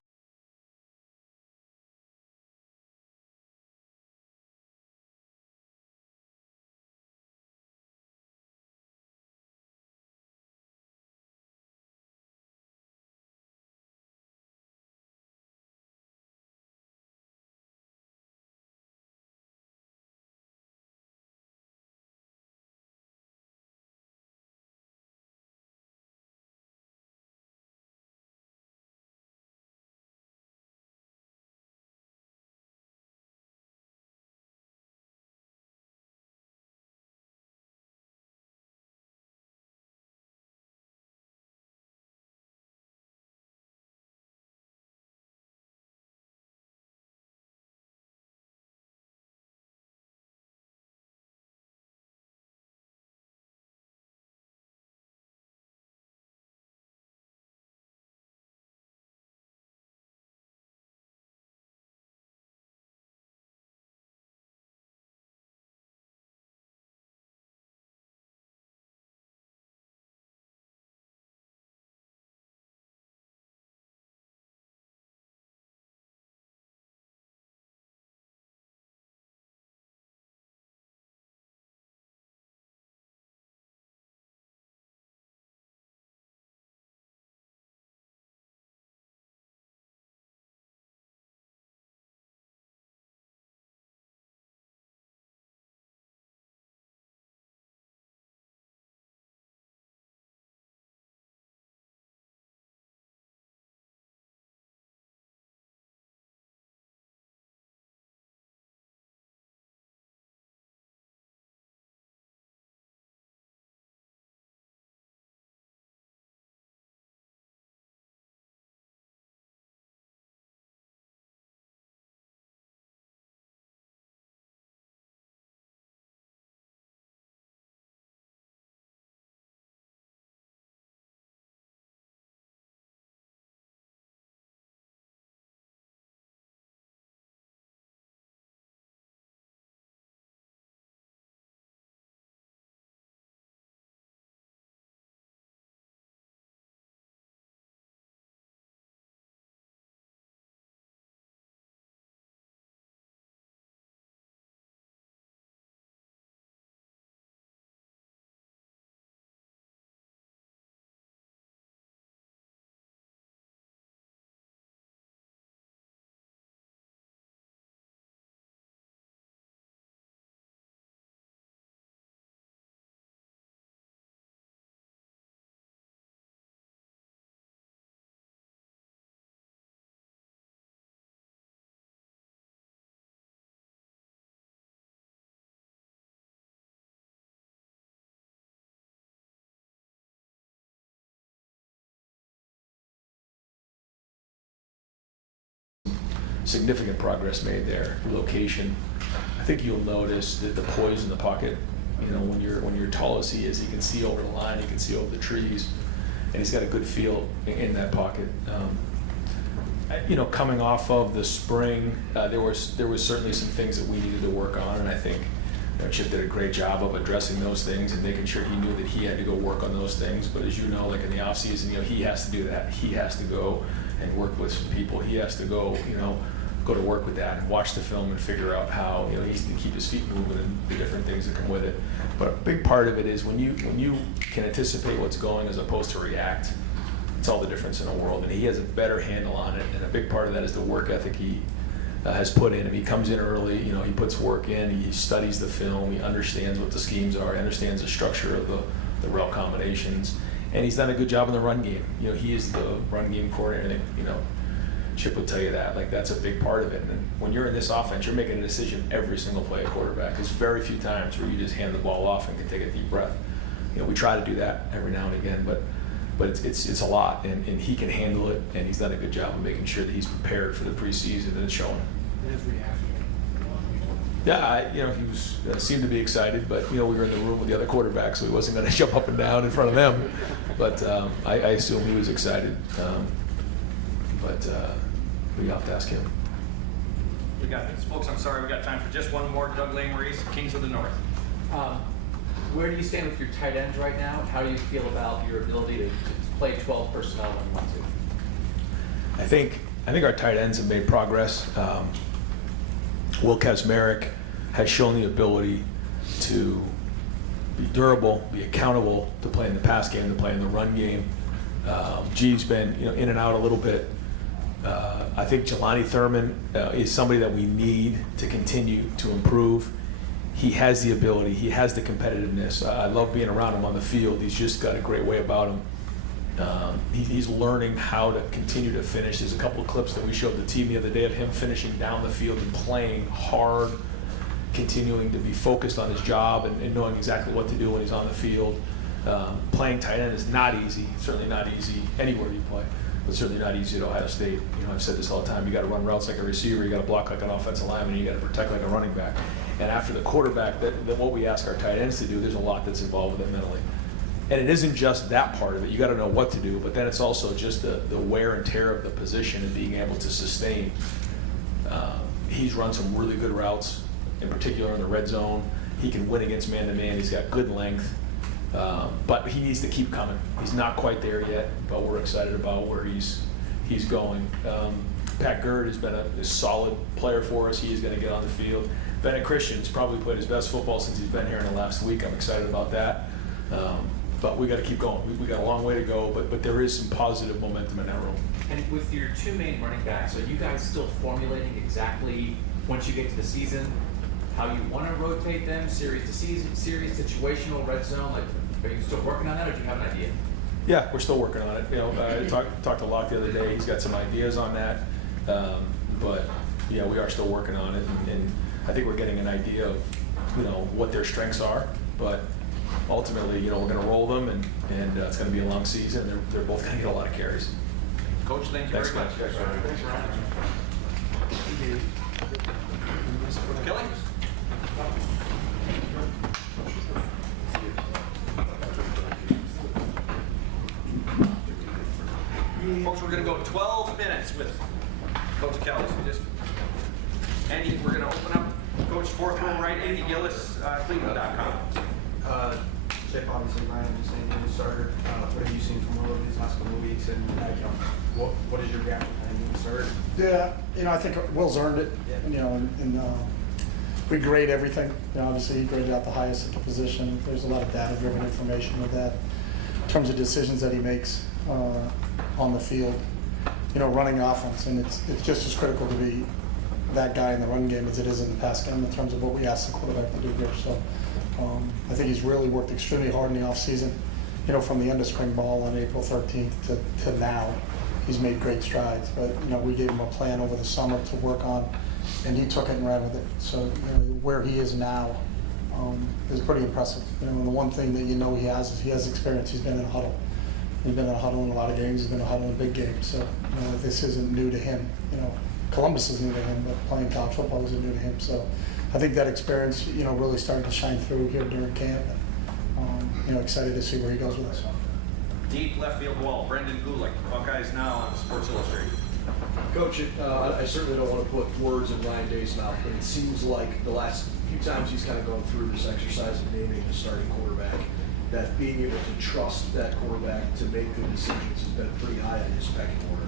Significant progress made there. Location. I think you'll notice that the poise in the pocket. When you're tall as he is, he can see over the line. He can see over the trees, and he's got a good feel in that pocket. Coming off of the spring, there was certainly some things that we needed to work on, and I think Chip did a great job of addressing those things and making sure he knew that he had to go work on those things. But as you know, like in the off season, he has to do that. He has to go and work with some people. He has to go to work with that and watch the film and figure out how he needs to keep his feet moving and the different things that come with it. But a big part of it is when you can anticipate what's going as opposed to react. It's all the difference in the world, and he has a better handle on it. And a big part of that is the work ethic he has put in. If he comes in early, he puts work in. He studies the film. He understands what the schemes are. He understands the structure of the route combinations, and he's done a good job in the run game. You know, he is the run game coordinator. And, you know, Chip would tell you that. Like, that's a big part of it. And when you're in this offense, you're making a decision every single play at quarterback. There's very few times where you just hand the ball off and can take a deep breath. You know, we try to do that every now and again, but it's a lot, and he can handle it, and he's done a good job of making sure that he's prepared for the preseason, and it's showing. His reaction. Yeah, you know, he was seemed to be excited, but, you know, we were in the room with the other quarterbacks, so he wasn't going to jump up and down in front of them. But I assume he was excited. But we have to ask him. We got this, folks. I'm sorry, we got time for just one more. Doug Langmaurice, Kings of the North. Where do you stand with your tight ends right now? How do you feel about your ability to play 12 personnel when you want to? I think our tight ends have made progress. Will Kazmarek has shown the ability to be durable, be accountable, to play in the pass game, to play in the run game. G's been, you know, in and out a little bit. I think Jelani Thurman is somebody that we need to continue to improve. He has the ability, he has the competitiveness. I love being around him on the field. He's just got a great way about him. He's learning how to continue to finish. There's a couple of clips that we showed the team the other day of him finishing down the field and playing hard, continuing to be focused on his job and knowing exactly what to do when he's on the field. Playing tight end is not easy, certainly not easy anywhere you play, but certainly not easy at Ohio State. You know, I've said this all the time, you got to run routes like a receiver, you got to block like an offensive lineman, you got to protect like a running back. And after the quarterback, that what we ask our tight ends to do, there's a lot that's involved with it mentally. And it isn't just that part of it, you got to know what to do, but then it's also just the wear and tear of the position and being able to sustain. He's run some really good routes, in particular in the red zone. He can win against man-to-man, he's got good length. But he needs to keep coming. He's not quite there yet, but we're excited about where he's going. Pat Gerd has been a solid player for us. He's going to get on the field. Bennett Christian's probably played his best football since he's been here in the last week. I'm excited about that. But we got to keep going. We got a long way to go, but there is some positive momentum in that room. And with your two main running backs, are you guys still formulating exactly, once you get to the season, how you want to rotate them, series to season, series, situational, red zone? Like, are you still working on that, or do you have an idea? Yeah, we're still working on it. You know, I talked to Locke the other day. He's got some ideas on that, but yeah, we are still working on it, and I think we're getting an idea of, you know, what their strengths are. But ultimately, you know, we're going to roll them, and it's going to be a long season. And they're both going to get a lot of carries. Coach, thank you very much. Thanks, Kelly? Folks, we're going to go 12 minutes with Coach Kelly. So just, Andy, we're going to open up Coach fourth row right, Andy Gillis, Cleveland.com. Chip, obviously, Ryan just saying he's a starter. What have you seen from Will in his last couple of weeks, and what is your reaction to him being started? Yeah, you know, I think Will's earned it. You know, and we grade everything. You know, obviously, he graded out the highest at the position. There's a lot of data-driven information with that in terms of decisions that he makes on the field. You know, running offense, and it's just as critical to be that guy in the run game as it is in the pass game in terms of what we ask the quarterback to do here. So I think he's really worked extremely hard in the offseason. You know, from the end of spring ball on April 13th to now, he's made great strides. But, you know, we gave him a plan over the summer to work on, and he took it and ran with it. So, you know, where he is now is pretty impressive. You know, and the one thing that you know he has is he has experience. He's been in a huddle. He's been in a huddle in a lot of games. He's been in a huddle in big games. So, you know, this isn't new to him. You know, Columbus is new to him, but playing college football isn't new to him. So I think that experience, you know, really started to shine through here during camp. And, you know, excited to see where he goes with us. Deep left field wall, Brendan Gulick, Buckeyes Now on Sports Illustrated. Coach, I certainly don't want to put words in Ryan Day's mouth, but it seems like the last few times he's kind of gone through this exercise of naming the starting quarterback, that being able to trust that quarterback to make good decisions has been pretty high on his pecking order.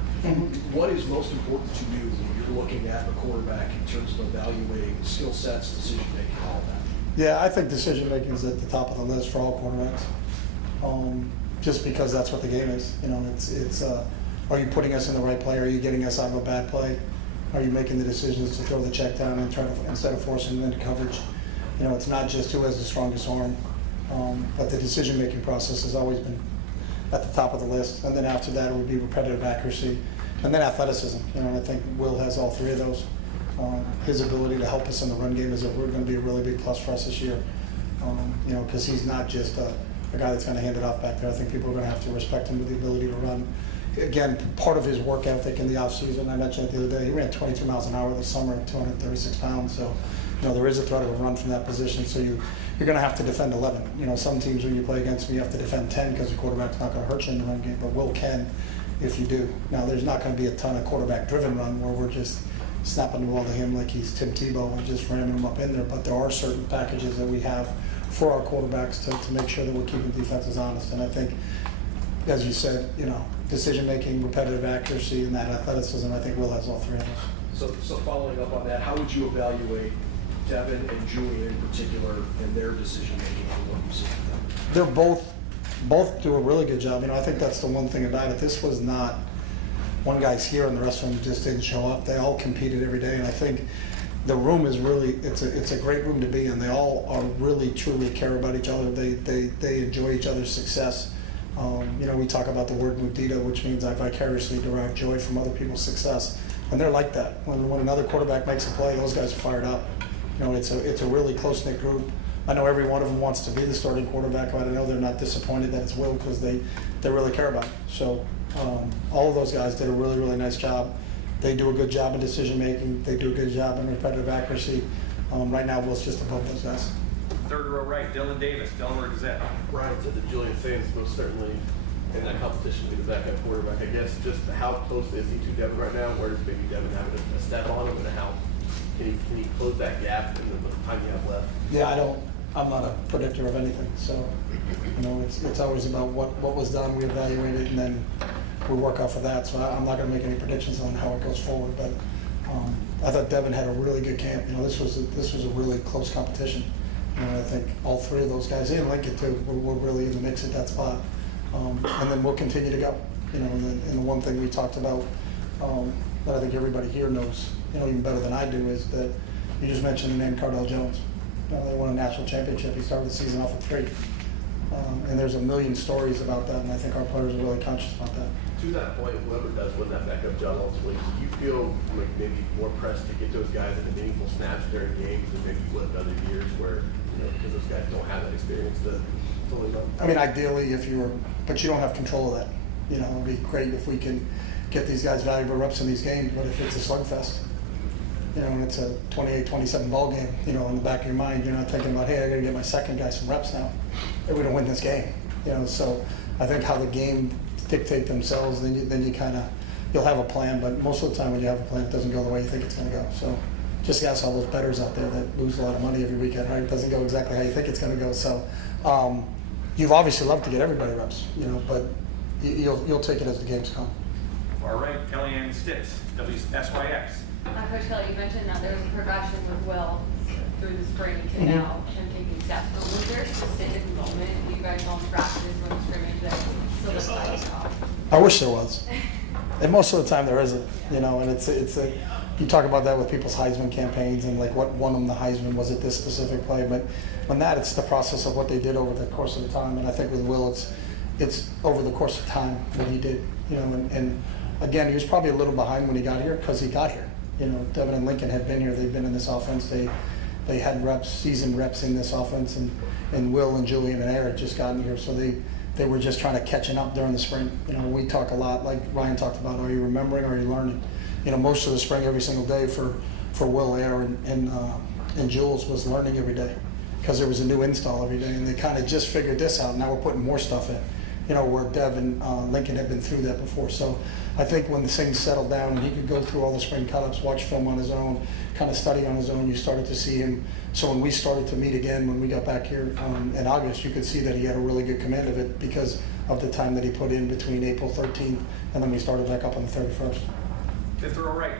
What is most important to you when you're looking at a quarterback in terms of evaluating skill sets, decision making, all of that? Yeah, I think decision making is at the top of the list for all quarterbacks. Just because that's what the game is. You know, it's are you putting us in the right play? Are you getting us out of a bad play? Are you making the decisions to throw the check down and try to, instead of forcing them into coverage? You know, it's not just who has the strongest arm, but the decision making process has always been at the top of the list. And then after that, it would be repetitive accuracy, and then athleticism. And I think Will has all three of those. His ability to help us in the run game is going to be a really big plus for us this year. Because he's not just a guy that's going to hand it off back there. I think people are going to have to respect him with the ability to run. Again, part of his work ethic in the offseason, I mentioned it the other day, he ran 22 miles an hour this summer at 236 pounds. So, there is a threat of a run from that position. So you're going to have to defend 11. Some teams when you play against me, you have to defend 10 because the quarterback's not going to hurt you in the run game. But Will can if you do. Now, there's not going to be a ton of quarterback-driven run where we're just snapping the ball to him like he's Tim Tebow and just ramming him up in there. But there are certain packages that we have for our quarterbacks to make sure that we're keeping defenses honest. And I think, as you said, decision-making, repetitive accuracy, and that athleticism, I think Will has all three of those. So following up on that, how would you evaluate Devin and Julian in particular and their decision-making for what you see from them? They're both do a really good job. I think that's the one thing about it. This was not one guy's here and the rest of them just didn't show up. They all competed every day, and I think the room is really, it's a great room to be in. They all are really, truly care about each other. They enjoy each other's success. We talk about the word mudita, which means I vicariously derive joy from other people's success. And they're like that. When another quarterback makes a play, those guys are fired up. It's a really close-knit group. I know every one of them wants to be the starting quarterback, but I know they're not disappointed that it's Will because they really care about it. So all of those guys did a really, really nice job. They do a good job in decision-making. They do a good job in repetitive accuracy. Right now, Will's just above those guys. Third row right, Dylan Davis, Delaware Gazette. Ryan said that Julian Sands most certainly in that competition to be the backup quarterback. I guess just how close is he to Devin right now? Where does maybe Devin have a step on him, and how can he close that gap in the time you have left? Yeah, I'm not a predictor of anything. So, it's always about what was done, we evaluate it, and then we work off of that. So I'm not going to make any predictions on how it goes forward. But I thought Devin had a really good camp. This was a really close competition. I think all three of those guys, and Lincoln too, we're really in the mix at that spot. And then we'll continue to go. And the one thing we talked about that I think everybody here knows, even better than I do, is that you just mentioned the name Cardell Jones. They won a national championship. He started the season off at 3. And there's a million stories about that, and I think our players are really conscious about that. To that point, whoever does win that backup job ultimately, do you feel like maybe more pressed to get those guys into meaningful snaps during games than maybe you would in other years where, because those guys don't have that experience to lead up? Ideally, but you don't have control of that. It'd be great if we can get these guys valuable reps in these games, but if it's a slugfest, and it's a 28-27 ball game, in the back of your mind, you're not thinking about, hey, I gotta get my second guy some reps now. They're gonna win this game, so I think how the game dictate themselves, then you you'll have a plan, but most of the time when you have a plan, it doesn't go the way you think it's gonna go. So just ask all those bettors out there that lose a lot of money every weekend, right? It doesn't go exactly how you think it's gonna go. So you've obviously loved to get everybody reps, but you'll take it as the games come. All right, Kellyanne Stitz, WSYX. Coach Kelly, you mentioned that there was a progression with Will through the spring to now him taking steps. But was there a specific moment you guys all practice when the scrimmage that solidified it all? I wish there was. And most of the time there isn't, and you talk about that with people's Heisman campaigns and like what won them the Heisman, was it this specific play? But when it's the process of what they did over the course of the time. And I think with Will, it's over the course of time what he did, and again, he was probably a little behind when he got here because he got here. Devin and Lincoln had been here. They've been in this offense. They had seasoned reps in this offense, and Will and Julian and Aaron had just gotten here. So they were just trying to catching up during the spring. We talk a lot, like Ryan talked about, are you remembering, are you learning? Most of the spring, every single day for Will, Aaron, and Jules was learning every day because there was a new install every day, and they kind of just figured this out. Now we're putting more stuff in. Where Devin, Lincoln had been through that before. So I think when the things settled down and he could go through all the spring cut-ups, watch film on his own, kind of study on his own, you started to see him. So when we started to meet again, when we got back here in August, you could see that he had a really good command of it because of the time that he put in between April 13th and then we started back up on the 31st. Fifth row right,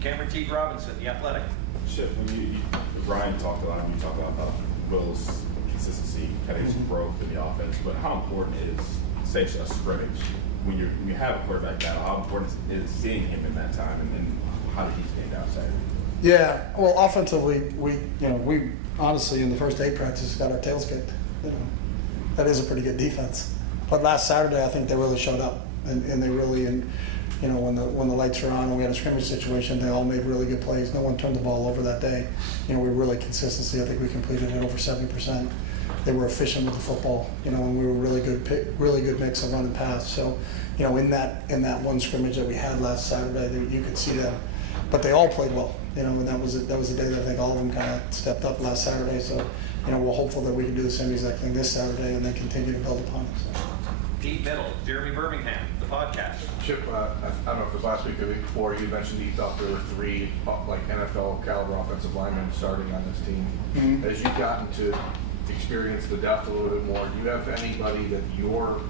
Cameron T. Robinson, The Athletic. Chip, when Ryan talked a lot, when you talk about Will's consistency, kind of his growth in the offense, but how important is, say, a scrimmage when you have a quarterback battle? How important is seeing him in that time, and how did he stand out Saturday? Yeah, well, offensively, we honestly in the first 8 practices got our tails kicked. That is a pretty good defense. But last Saturday, I think they really showed up, and they really, and you know, when the lights were on and we had a scrimmage situation, they all made really good plays. No one turned the ball over that day. You know, we really consistency. I think we completed it over 70%. They were efficient with the football, you know, and we were really good mix of run and pass. So, you know, in that one scrimmage that we had last Saturday, you could see them. But they all played well, you know, and that was the day that I think all of them kind of stepped up last Saturday. So, you know, we're hopeful that we can do the same exact thing this Saturday and then continue to build upon it. So. Deep middle, Jeremy Birmingham, the podcast. Chip, I don't know if it was last week or the week before, you mentioned you thought there were 3 like NFL caliber offensive linemen starting on this team. Mm-hmm. As you've gotten to experience the depth a little bit more, do you have anybody that you're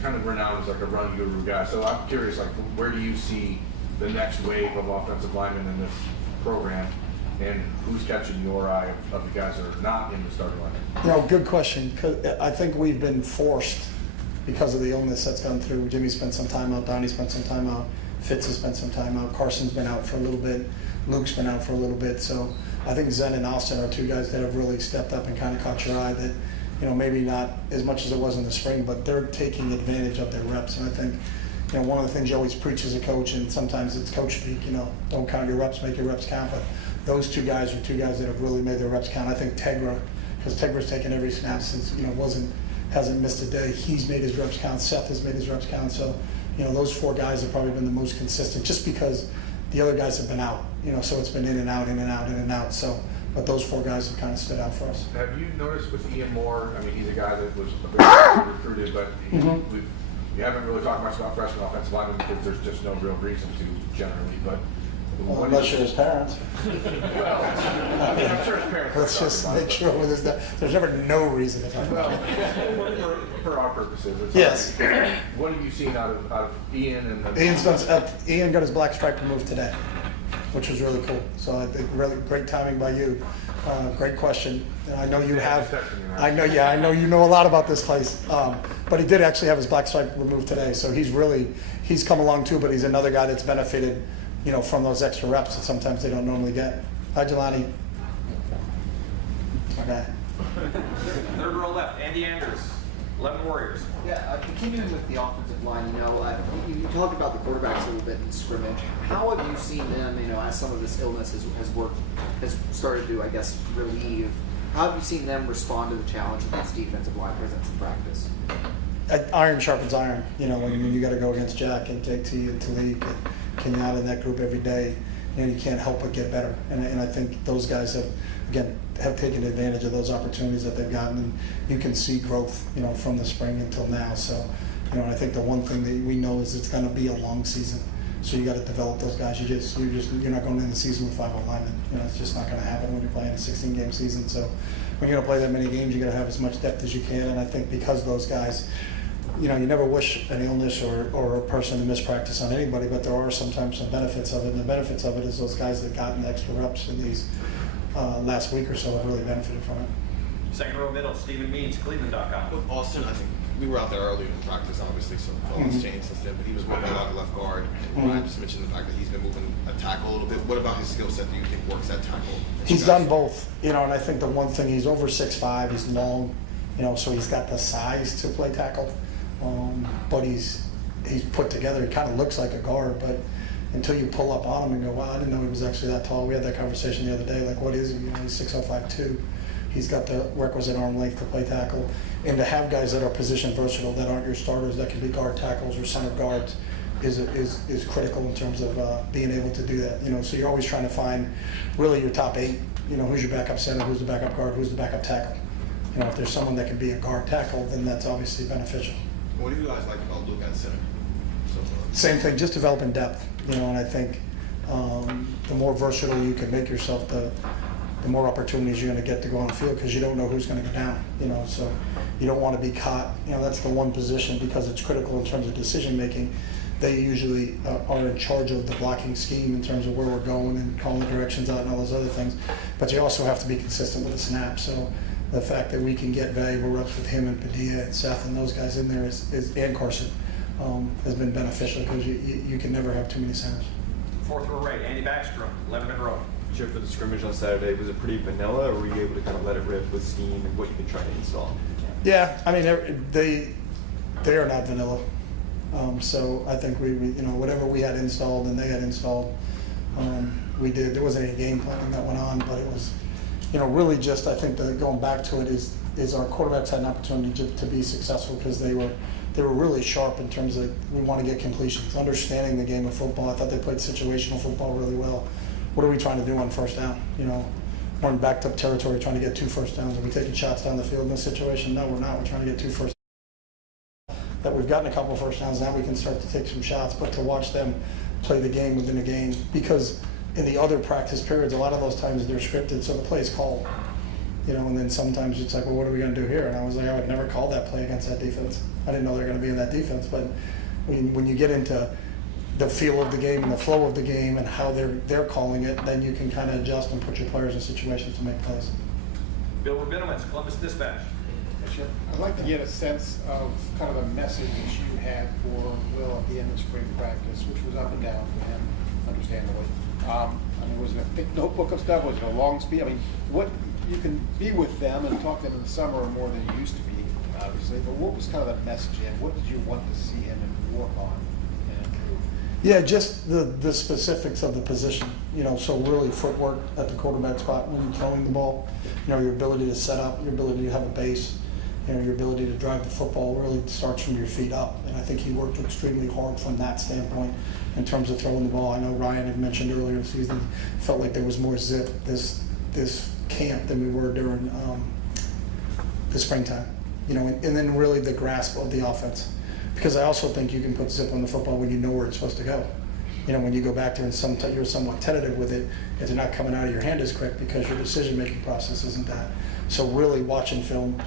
kind of renowned as like a run guru guy? So I'm curious, like, where do you see the next wave of offensive linemen in this program, and who's catching your eye of the guys that are not in the starting lineup? You know, good question. 'Cause I think we've been forced, because of the illness that's gone through. Jimmy spent some time out, Donnie spent some time out, Fitz has spent some time out, Carson's been out for a little bit, Luke's been out for a little bit. So I think Zen and Austin are 2 guys that have really stepped up and kind of caught your eye that, you know, maybe not as much as it was in the spring, but they're taking advantage of their reps. And I think, you know, one of the things you always preach as a coach, and sometimes it's coach speak, you know, don't count your reps, make your reps count. But those 2 guys are 2 guys that have really made their reps count. I think Tegra, because Tegra's taken every snap since, you know, hasn't missed a day. He's made his reps count. Seth has made his reps count. So, you know, those 4 guys have probably been the most consistent just because the other guys have been out, you know, so it's been in and out, in and out, in and out. So, but those 4 guys have kind of stood out for us. Have you noticed with Ian Moore, I mean, he's a guy that was very recruited, but we haven't really talked much about freshman offensive linemen because there's just no real reason to generally, but well, unless you're his parents. Well, I mean, I'm sure his parents. Let's just make sure with this. There's never no reason to talk about it. For our purposes. Yes. What have you seen out of Ian and? Ian got his black stripe removed today, which was really cool. So I think really great timing by you. Great question. I know you have. I know you know a lot about this place. But he did actually have his black stripe removed today. So he's come along too. But he's another guy that's benefited, you know, from those extra reps that sometimes they don't normally get. Hi, Jelani. Okay. Third row left, Andy Andrews, 11 Warriors. Yeah, continuing with the offensive line, you know, you talked about the quarterbacks a little bit in scrimmage. How have you seen them, you know, as some of this illness has started to, I guess, relieve? How have you seen them respond to the challenge that this defensive line presents in practice? Iron sharpens iron. You know, when you got to go against Jack and JT and Talik and Kenyatta in that group every day, you know, you can't help but get better. And I think those guys have taken advantage of those opportunities that they've gotten, and you can see growth, you know, from the spring until now. So, you know, I think the one thing that we know is it's going to be a long season. So you got to develop those guys. You're not going into the season with 5 linemen. You know, it's just not going to happen when you're playing a 16-game season. So when you're going to play that many games, you got to have as much depth as you can. And I think because those guys, you know, you never wish an illness or a person to miss practice on anybody, but there are sometimes some benefits of it. And the benefits of it is those guys that gotten extra reps in these last week or so have really benefited from it. Second row middle, Stephen Means, Cleveland.com. With Austin, I think we were out there earlier in practice, obviously, so all has changed since then, but he was moving a lot of left guard. And Ryan just mentioned the fact that he's been moving a tackle a little bit. What about his skill set do you think works at tackle? He's done both, you know, and I think the one thing, he's over 6'5", he's long, you know, so he's got the size to play tackle. But he's put together, he kind of looks like a guard, but until you pull up on him and go, wow, I didn't know he was actually that tall. We had that conversation the other day, like, what is he? You know, he's 6'05", too. He's got the requisite arm length to play tackle. And to have guys that are position versatile, that aren't your starters, that can be guard tackles or center guards, is critical in terms of being able to do that. You know, so you're always trying to find really your top 8. You know, who's your backup center, who's the backup guard, who's the backup tackle. You know, if there's someone that can be a guard tackle, then that's obviously beneficial. What do you guys like about Luke at center? Same thing, just developing depth. You know, and I think the more versatile you can make yourself, the more opportunities you're going to get to go on the field, because you don't know who's going to go down. You know, so you don't want to be caught. You know, that's the one position, because it's critical in terms of decision making. They usually are in charge of the blocking scheme in terms of where we're going and calling the directions out and all those other things. But you also have to be consistent with the snap. So the fact that we can get valuable reps with him and Padilla and Seth and those guys in there and Carson has been beneficial, because you can never have too many centers. Fourth row right, Andy Backstrom, 11th row. Chip, for the scrimmage on Saturday, was it pretty vanilla, or were you able to kind of let it rip with scheme and what you could try to install? Yeah, I mean, they are not vanilla. So I think we whatever we had installed and they had installed, we did. There wasn't any game planning that went on, but it was, really just, I think that going back to it is our quarterbacks had an opportunity to be successful because they were really sharp in terms of we want to get completions, understanding the game of football. I thought they played situational football really well. What are we trying to do on first down? We're in backed up territory trying to get 2 first downs. Are we taking shots down the field in this situation? No, we're not. We're trying to get 2 first downs. That we've gotten a couple of first downs, now we can start to take some shots, but to watch them play the game within a game, because in the other practice periods, a lot of those times they're scripted, so the play's called. And then sometimes it's like, well, what are we going to do here? And I was like, I would never call that play against that defense. I didn't know they were going to be in that defense, but when you get into the feel of the game and the flow of the game and how they're calling it, then you can kind of adjust and put your players in situations to make plays. Bill Rabinowitz, Columbus Dispatch. I'd like to get a sense of kind of a message that you had for Will at the end of spring practice, which was up and down for him, understandably. Was it a thick notebook of stuff? Was it a long speech? What you can be with them and talk to them in the summer more than you used to be, obviously. But what was kind of the message and what did you want to see him work on and improve? Yeah, just the specifics of the position. So really footwork at the quarterback spot when you're throwing the ball. Your ability to set up, your ability to have a base, your ability to drive the football really starts from your feet up. And I think he worked extremely hard from that standpoint in terms of throwing the ball. I know Ryan had mentioned earlier in the season, felt like there was more zip this camp than we were during the springtime. And then really the grasp of the offense. Because I also think you can put zip on the football when you know where it's supposed to go. When you go back there and you're somewhat tentative with it, if they're not coming out of your hand as quick because your decision-making process isn't that. So really watching film,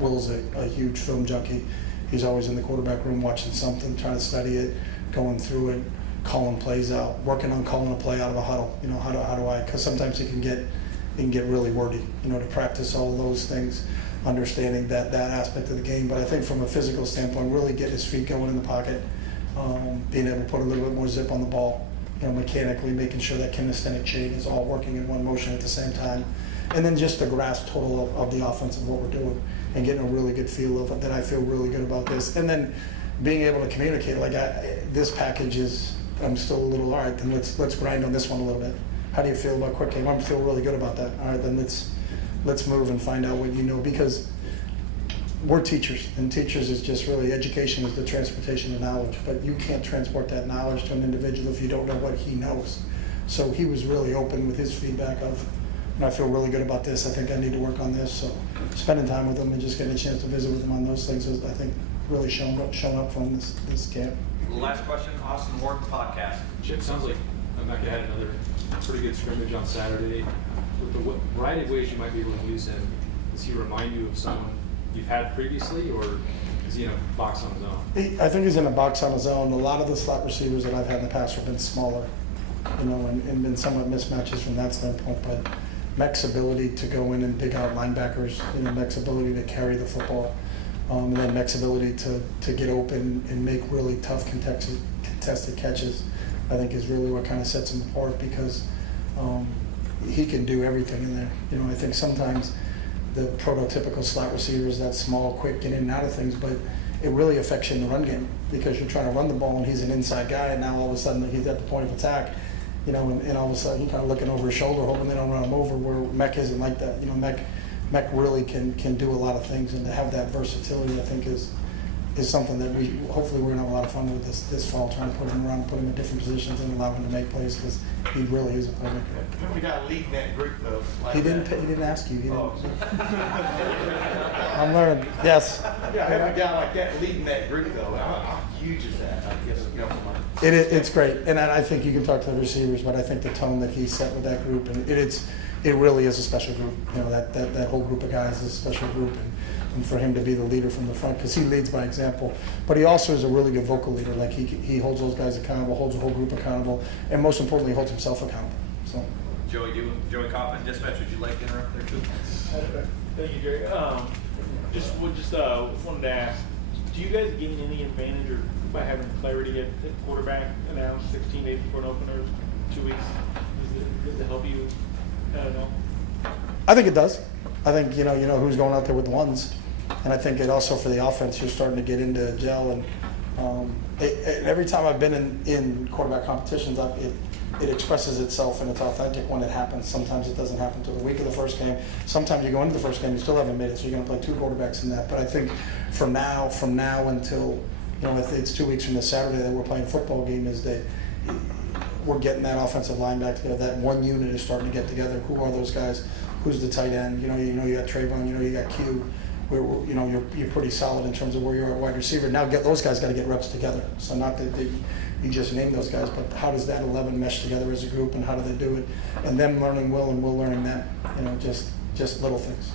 Will's a huge film junkie. He's always in the quarterback room watching something, trying to study it, going through it, calling plays out, working on calling a play out of a huddle. How do I, because sometimes he can get really wordy, to practice all those things, understanding that aspect of the game. But I think from a physical standpoint, really getting his feet going in the pocket, being able to put a little bit more zip on the ball, mechanically making sure that kinesthetic chain is all working in one motion at the same time. And then just the grasp total of the offense of what we're doing and getting a really good feel of it, that I feel really good about this. And then being able to communicate, this package is, I'm still a little, all right, then let's grind on this one a little bit. How do you feel about quick game? I feel really good about that. All right, then let's move and find out what because we're teachers, and teachers is just really, education is the transportation of knowledge, but you can't transport that knowledge to an individual if you don't know what he knows. So he was really open with his feedback of, and I feel really good about this. I think I need to work on this. So spending time with him and just getting a chance to visit with him on those things is, I think, really shown up from this camp. Last question, Austin Ward, podcast. Chip, sounds like Mecca had another pretty good scrimmage on Saturday. With the variety of ways you might be able to use him, does he remind you of someone you've had previously, or is he in a box on his own? I think he's in a box on his own. A lot of the slot receivers that I've had in the past have been smaller, and been somewhat mismatches from that standpoint. But Mech's ability to go in and dig out linebackers, Mech's ability to carry the football, and then Mech's ability to get open and make really tough contested catches, I think is really what kind of sets him apart, because he can do everything in there. I think sometimes the prototypical slot receiver is that small, quick, get in and out of things, but it really affects you in the run game, because you're trying to run the ball and he's an inside guy, and now all of a sudden he's at the point of attack, and all of a sudden he's kind of looking over his shoulder, hoping they don't run him over, where Mech isn't like that. Mech really can do a lot of things, and to have that versatility, I think, is something that hopefully we're going to have a lot of fun with this fall, trying to put him around, put him in different positions and allow him to make plays, because he really is a playmaker. We got a lead in that group, though. He didn't ask you. I'm learning. Yes. Yeah, I have a guy like that leading that group, though. How huge is that? I guess, It's great, and I think you can talk to the receivers, but I think the tone that he set with that group, and it really is a special group. That whole group of guys is a special group, and for him to be the leader from the front, because he leads by example, but he also is a really good vocal leader. Like he holds those guys accountable, holds the whole group accountable, and most importantly, holds himself accountable. So, Joey Kaufman, Dispatch, would you like to interrupt there too? Thank you, Jerry. Just wanted to ask, do you guys gain any advantage by having clarity at quarterback announced 16 days before an opener, 2 weeks? Does it help you? I don't know. I think it does. I think you know who's going out there with the ones. And I think it also for the offense, you're starting to get into gel. And every time I've been in quarterback competitions, it expresses itself and it's authentic when it happens. Sometimes it doesn't happen until the week of the first game. Sometimes you go into the first game, you still haven't made it, so you're going to play two quarterbacks in that. But I think from now until, if it's 2 weeks from this Saturday that we're playing a football game, is that we're getting that offensive line back together. That one unit is starting to get together. Who are those guys? Who's the tight end? You got Trayvon. You got Q. You're pretty solid in terms of where you are at wide receiver. Now those guys got to get reps together. So not that you just name those guys, but how does that 11 mesh together as a group, and how do they do it? And them learning Will and Will learning them. Just little things.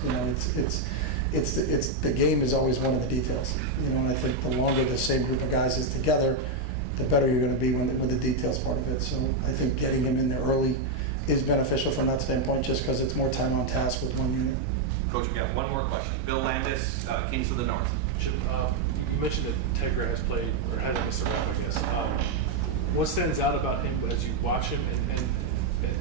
It's the game is always one of the details. And I think the longer the same group of guys is together, the better you're going to be with the details part of it. So I think getting him in there early is beneficial from that standpoint, just because it's more time on task with one unit. Coach, we got one more question. Bill Landis, Kings of the North. Jim, you mentioned that Tegra has played, or hasn't missed a rep, I guess. What stands out about him as you watch him, and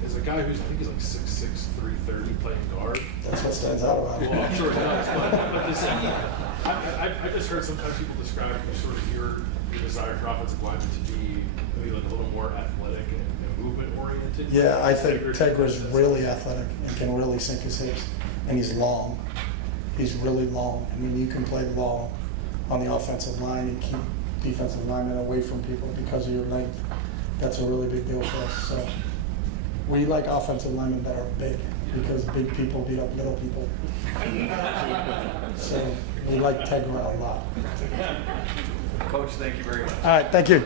as a guy who's, I think he's like 6'6", 330, playing guard? That's what stands out about him. Well, I'm sure it does, but this, I just heard sometimes people describe sort of your desire for offensive linemen to be maybe like a little more athletic and movement oriented. Yeah, I think Tegra's really athletic and can really sink his hips, and he's long. He's really long. I mean, you can play long on the offensive line and keep defensive linemen away from people because of your length. That's a really big deal for us. So we like offensive linemen that are big because big people beat up little people. So we like Tegra a lot. Coach, thank you very much. All right, thank you.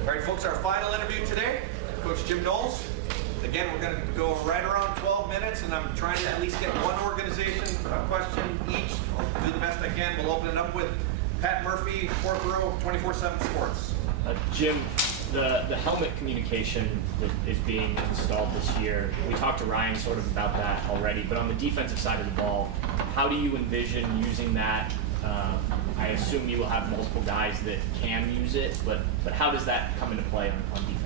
All right, folks, our final interview today, Coach Jim Knowles. Again, we're going to go right around 12 minutes, and I'm trying to at least get one organization question each. I'll do the best I can. We'll open it up with Pat Murphy, 4th row, 24/7 Sports. Jim, the helmet communication that is being installed this year, we talked to Ryan sort of about that already, but on the defensive side of the ball, how do you envision using that? I assume you will have multiple guys that can use it, but how does that come into play on defense?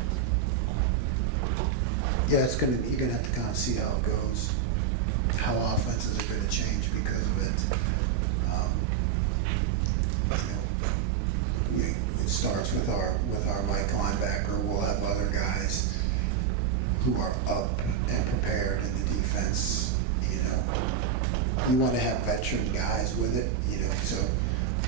Yeah, you're gonna have to kind of see how it goes, how offenses are gonna change because of it. It starts with our Mike linebacker. We'll have other guys who are up and prepared in the defense. You want to have veteran guys with it. So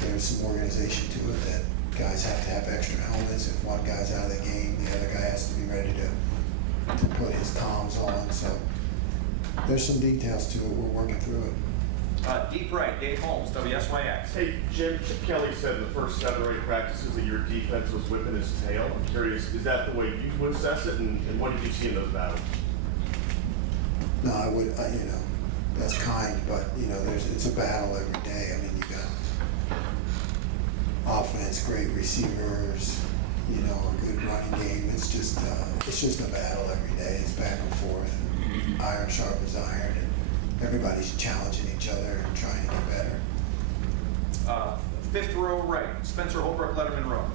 there's some organization to it that guys have to have extra helmets. If one guy's out of the game, the other guy has to be ready to put his comms on. So there's some details to it. We're working through it. Deep right, Dave Holmes, WSYX. Hey, Jim, Chip Kelly said in the first 7 or 8 practices that your defense was whipping his tail. I'm curious, is that the way you would assess it, and what did you see in those battles? No, I would, that's kind, but, it's a battle every day. I mean, you got offense, great receivers, a good running game. It's just a battle every day. It's back and forth, and iron sharpens iron, and everybody's challenging each other and trying to get better. 5th row right, Spencer Holbrook, Letterman Row.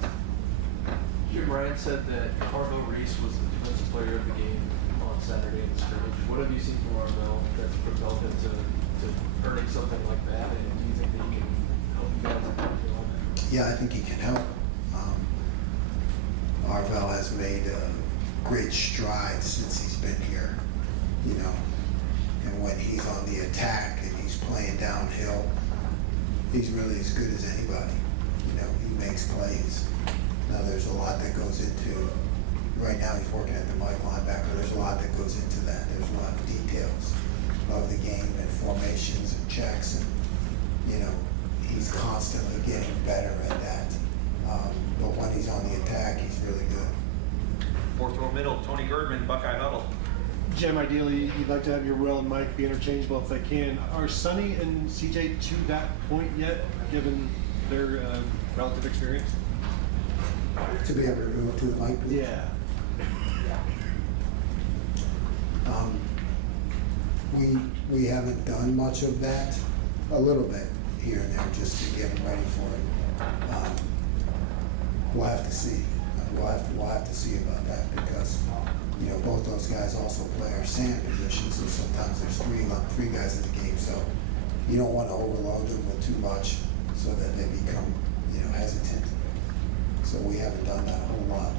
Jim, Ryan said that Carvel Reese was the defensive player of the game on Saturday in the scrimmage. What have you seen from Arvell that's propelled him to earning something like that? And do you think that he can help you guys on that? Yeah, I think he can help. Arvell has made great strides since he's been here, and when he's on the attack and he's playing downhill, he's really as good as anybody. He makes plays. Now there's a lot that goes into, right now he's working at the Mike linebacker, there's a lot that goes into that. There's a lot of details of the game and formations and checks, and he's constantly getting better at that. But when he's on the attack, he's really good. 4th row middle, Tony Girdman, Buckeye Huddle. Jim, ideally, you'd like to have your Will and Mike be interchangeable if they can. Are Sonny and CJ to that point yet, given their relative experience? To be able to move to the Mike? Yeah. We haven't done much of that. A little bit here and there, just to get them ready for it. We'll have to see. we'll have to see about that because, you know, both those guys also play our sand position, so sometimes there's three guys in the game, so you don't want to overload them with too much so that they become, you know, hesitant. So we haven't done that a whole lot.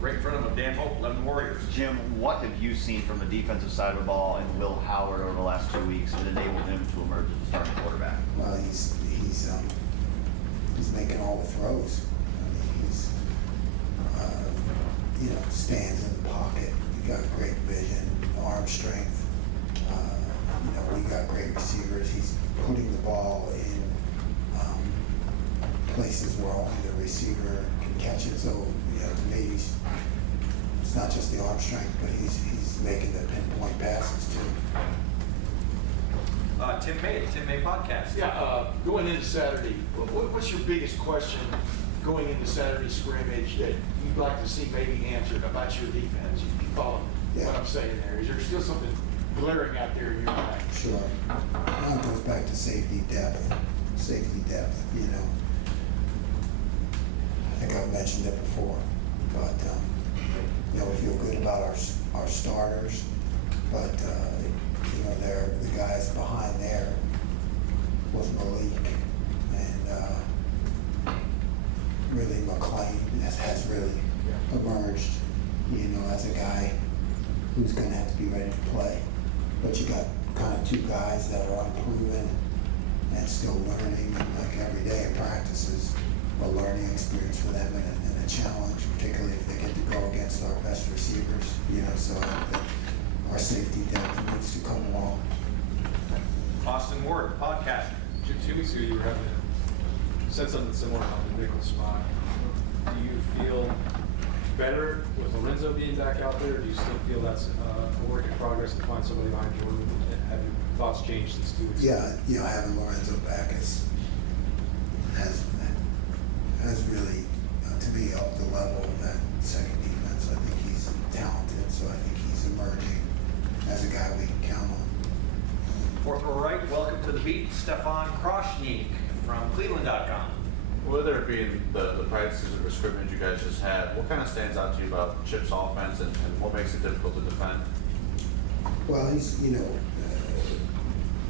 Right in front of them, Dan Hope, 11 Warriors. Jim, what have you seen from the defensive side of the ball and Will Howard over the last 2 weeks that enabled him to emerge as a starting quarterback? Well, he's making all the throws. I mean, he's you know, stands in the pocket. He got great vision, arm strength. You know, we got great receivers. He's putting the ball in places where only the receiver can catch it. So, you know, to me, it's not just the arm strength, but he's making the pinpoint passes too. Tim May podcast. Yeah, going into Saturday, what's your biggest question going into Saturday scrimmage that you'd like to see maybe answered about your defense? You follow what I'm saying there? Is there still something glaring out there in your mind? Sure. Now it goes back to safety depth. Safety depth, you know. I think I've mentioned it before, but you know, we feel good about our starters, but you know, the guys behind there was Malik and really McLean has really emerged, you know, as a guy who's going to have to be ready to play. But you got kind of two guys that are unproven and still learning, and like every day of practice is a learning experience for them and a challenge, particularly if they get to go against our best receivers, you know, so our safety depth needs to come along. Austin Ward, podcast. 2 weeks ago, you were having said something similar about the nickel spot. Do you feel better with Lorenzo being back out there? Or do you still feel that's a work in progress to find somebody behind Jordan? Have your thoughts changed since 2 weeks ago? Yeah, you know, having Lorenzo back has really, to me, upped the level of that second defense. I think he's talented, so I think he's emerging as a guy we can count on. Fourth row right, welcome to the beat, Stefan Kroshnik from Cleveland.com. With it being the practices or scrimmage you guys just had, what kind of stands out to you about Chip's offense and what makes it difficult to defend? Well, he's, you know,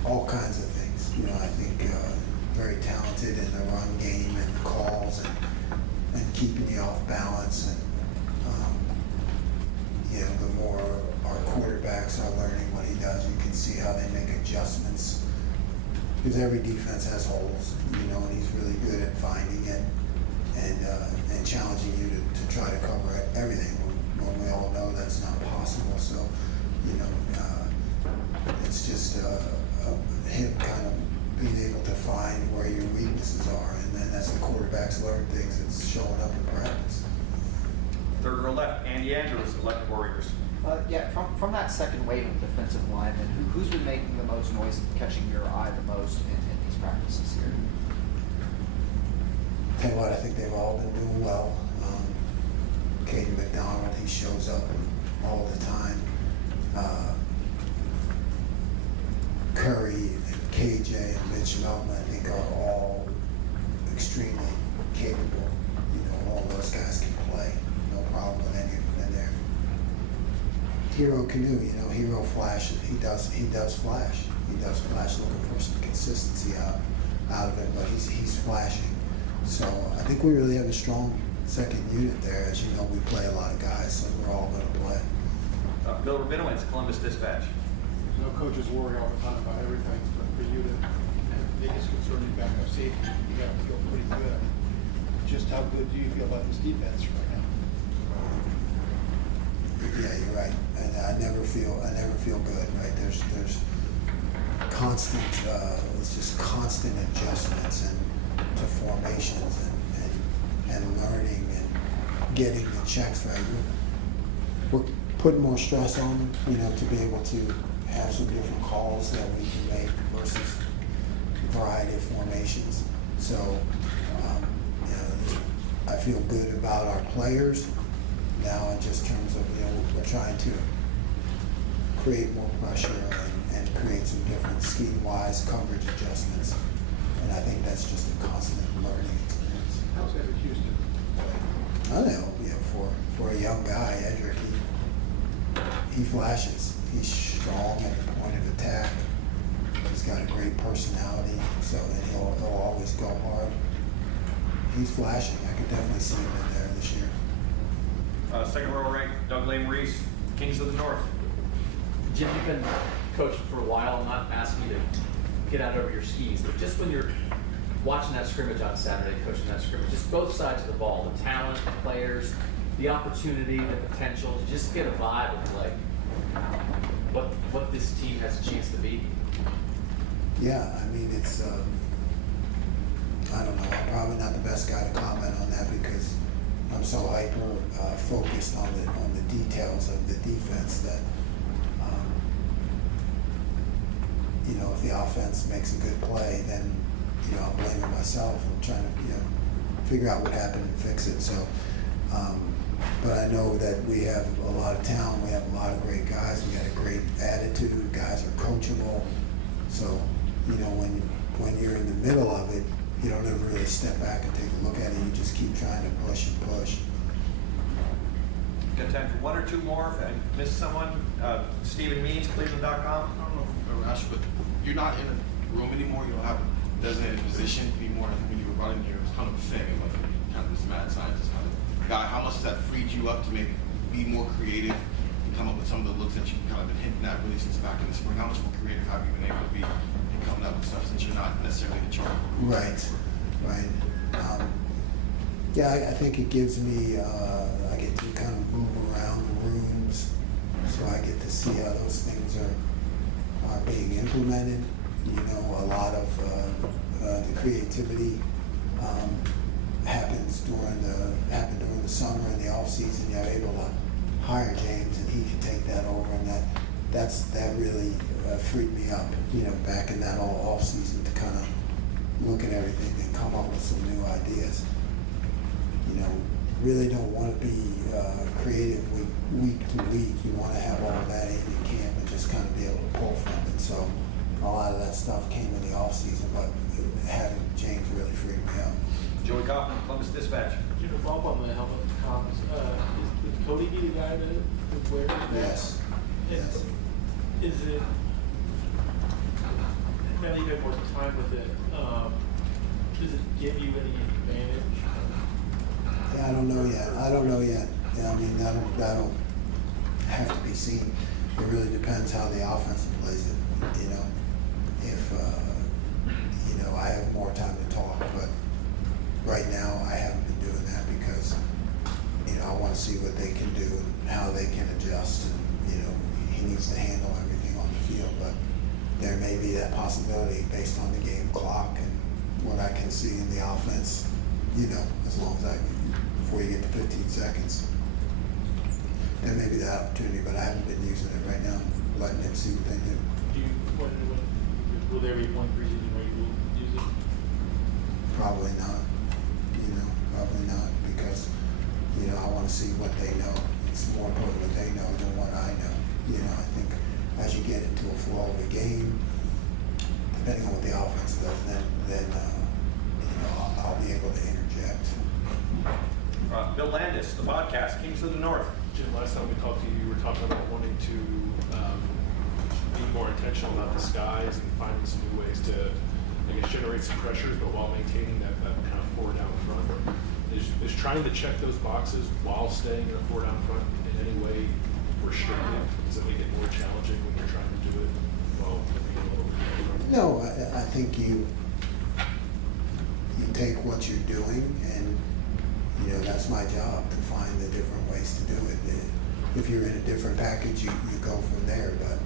all kinds of things. You know, I think very talented in the run game and the calls and keeping you off balance. And, you know, the more our quarterbacks are learning what he does, you can see how they make adjustments. Because every defense has holes, you know, and he's really good at finding it and challenging you to try to cover everything when we all know that's not possible. So, you know, it's just him kind of being able to find where your weaknesses are, and then as the quarterbacks learn things, it's showing up in practice. Third row left, Andy Andrews, 11 Warriors. Yeah, from that second wave of defensive linemen, who's been making the most noise and catching your eye the most in these practices here? Tell you what, I think they've all been doing well. Caden McDonald, he shows up all the time. Curry and KJ and Mitch Melton, I think, are all extremely capable. You know, all those guys can play. No problem with any of them in there. Hero Canoe, you know, Hero Flash, he does flash. He does flash, looking for some consistency out of it, but he's flashing. So I think we really have a strong second unit there. As you know, we play a lot of guys, so we're all going to play. Bill Rabinowitz, Columbus Dispatch. No coaches worry all the time about everything, but for you to have the biggest concern in backup safety, you got to feel pretty good. Just how good do you feel about this defense right now? Yeah, you're right, and I never feel good. Right? There's constant, it's just constant adjustments and to formations and learning and getting the checks right. We're putting more stress on them, you know, to be able to have some different calls that we can make versus a variety of formations. So, you know, I feel good about our players now in just terms of, you know, we're trying to create more pressure and create some different scheme-wise coverage adjustments. And I think that's just a constant learning experience. How's Evan Houston? I don't know, for a young guy, Edric, he flashes. He's strong at the point of attack. He's got a great personality, so and he'll always go hard. He's flashing. I could definitely see him in there this year. Second row rank, Doug Lane-Reese, Kings of the North. Jim, you've been coaching for a while. I'm not asking you to get out over your skis, but just when you're watching that scrimmage on Saturday, coaching that scrimmage, just both sides of the ball, the talent, the players, the opportunity, the potential, just get a vibe of like what this team has a chance to be. Yeah, I mean, it's, I don't know, I'm probably not the best guy to comment on that because I'm so hyper focused on the details of the defense that, you know, if the offense makes a good play, then, you know, I'm blaming myself. I'm trying to, you know, figure out what happened and fix it. So, but I know that we have a lot of talent. We have a lot of great guys. We got a great attitude. Guys are coachable. So, you know, when you're in the middle of it, you don't ever really step back and take a look at it. You just keep trying to push and push. Got time for one or two more. If I missed someone, Stephen Means, Cleveland.com. I don't know if Rash, but you're not in a room anymore. You don't have a designated position anymore. I think when you were brought in here, it was kind of a thing. It wasn't kind of this mad scientist kind of guy. How much has that freed you up to maybe be more creative and come up with some of the looks that you've kind of been hinting at really since back in the spring? How much more creative have you been able to be in coming up with stuff since you're not necessarily in charge? Right. Yeah, I think it gives me, I get to kind of move around the rooms, so I get to see how those things are being implemented. You know, a lot of the creativity happened during the summer and the off season. You're able to hire James, and he can take that over, and that really freed me up. You know, back in that all off season to kind of look at everything and come up with some new ideas. You know, really don't want to be creative week to week. You want to have all that in camp and just kind of be able to pull from it. So a lot of that stuff came in the off season, but having James really freed me up. Joey Kaufman, Columbus Dispatch. Jim, to follow up on the helmet comments, would Cody be the guy that would wear it? Yes. Yes. Is it, now that you've had more time with it, does it give you any advantage? Yeah, I don't know yet. Yeah, I mean, that'll have to be seen. It really depends how the offense plays it. You know, if you know, I have more time to talk, but right now I haven't been doing that because, you know, I want to see what they can do and how they can adjust. And, you know, he needs to handle everything on the field, but there may be that possibility based on the game clock and what I can see in the offense, you know, as long as before you get to 15 seconds. There may be that opportunity, but I haven't been using it right now, letting them see what they do. Will there be one preseason where you will use it? Probably not, you know, because, you know, I want to see what they know. It's more important what they know than what I know. You know, I think as you get into a flow of a game, depending on what the offense does, then you know, I'll be able to interject. Bill Landis, the podcast, Kings of the North. Jim, last time we talked to you, you were talking about wanting to be more intentional about the skies and finding some new ways to, I guess, generate some pressures, but while maintaining that kind of four down front. Is trying to check those boxes while staying in a four down front in any way restrictive? Does it make it more challenging when you're trying to do it while being a little bit? No, I think you take what you're doing, and you know, that's my job to find the different ways to do it. If you're in a different package, you go from there. But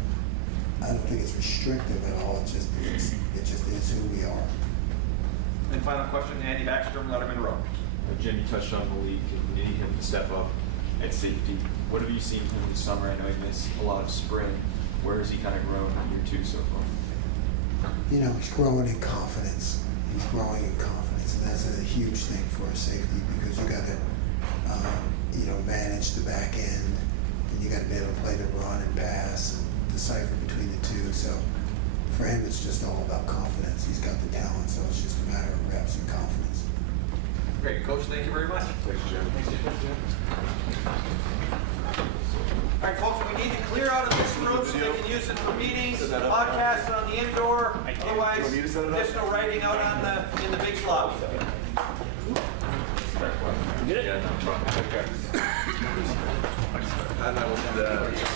I don't think it's restrictive at all. It just is who we are. And final question, Andy Backstrom, Letterman Row. Jim, you touched on Malik and you need him to step up at safety. What have you seen from him this summer? I know he missed a lot of spring. Where has he kind of grown in year two so far? You know, he's growing in confidence. And that's a huge thing for a safety because you got to, you know, manage the back end, and you got to be able to play the run and pass and decipher between the two. So for him, it's just all about confidence. He's got the talent, so it's just a matter of reps and confidence. Great, Coach, thank you very much. Thanks, Jim. All right, folks, we need to clear out of this room so they can use it for meetings, podcasts on the indoor, otherwise additional writing out on in the big lobby. You get it? And I will do that.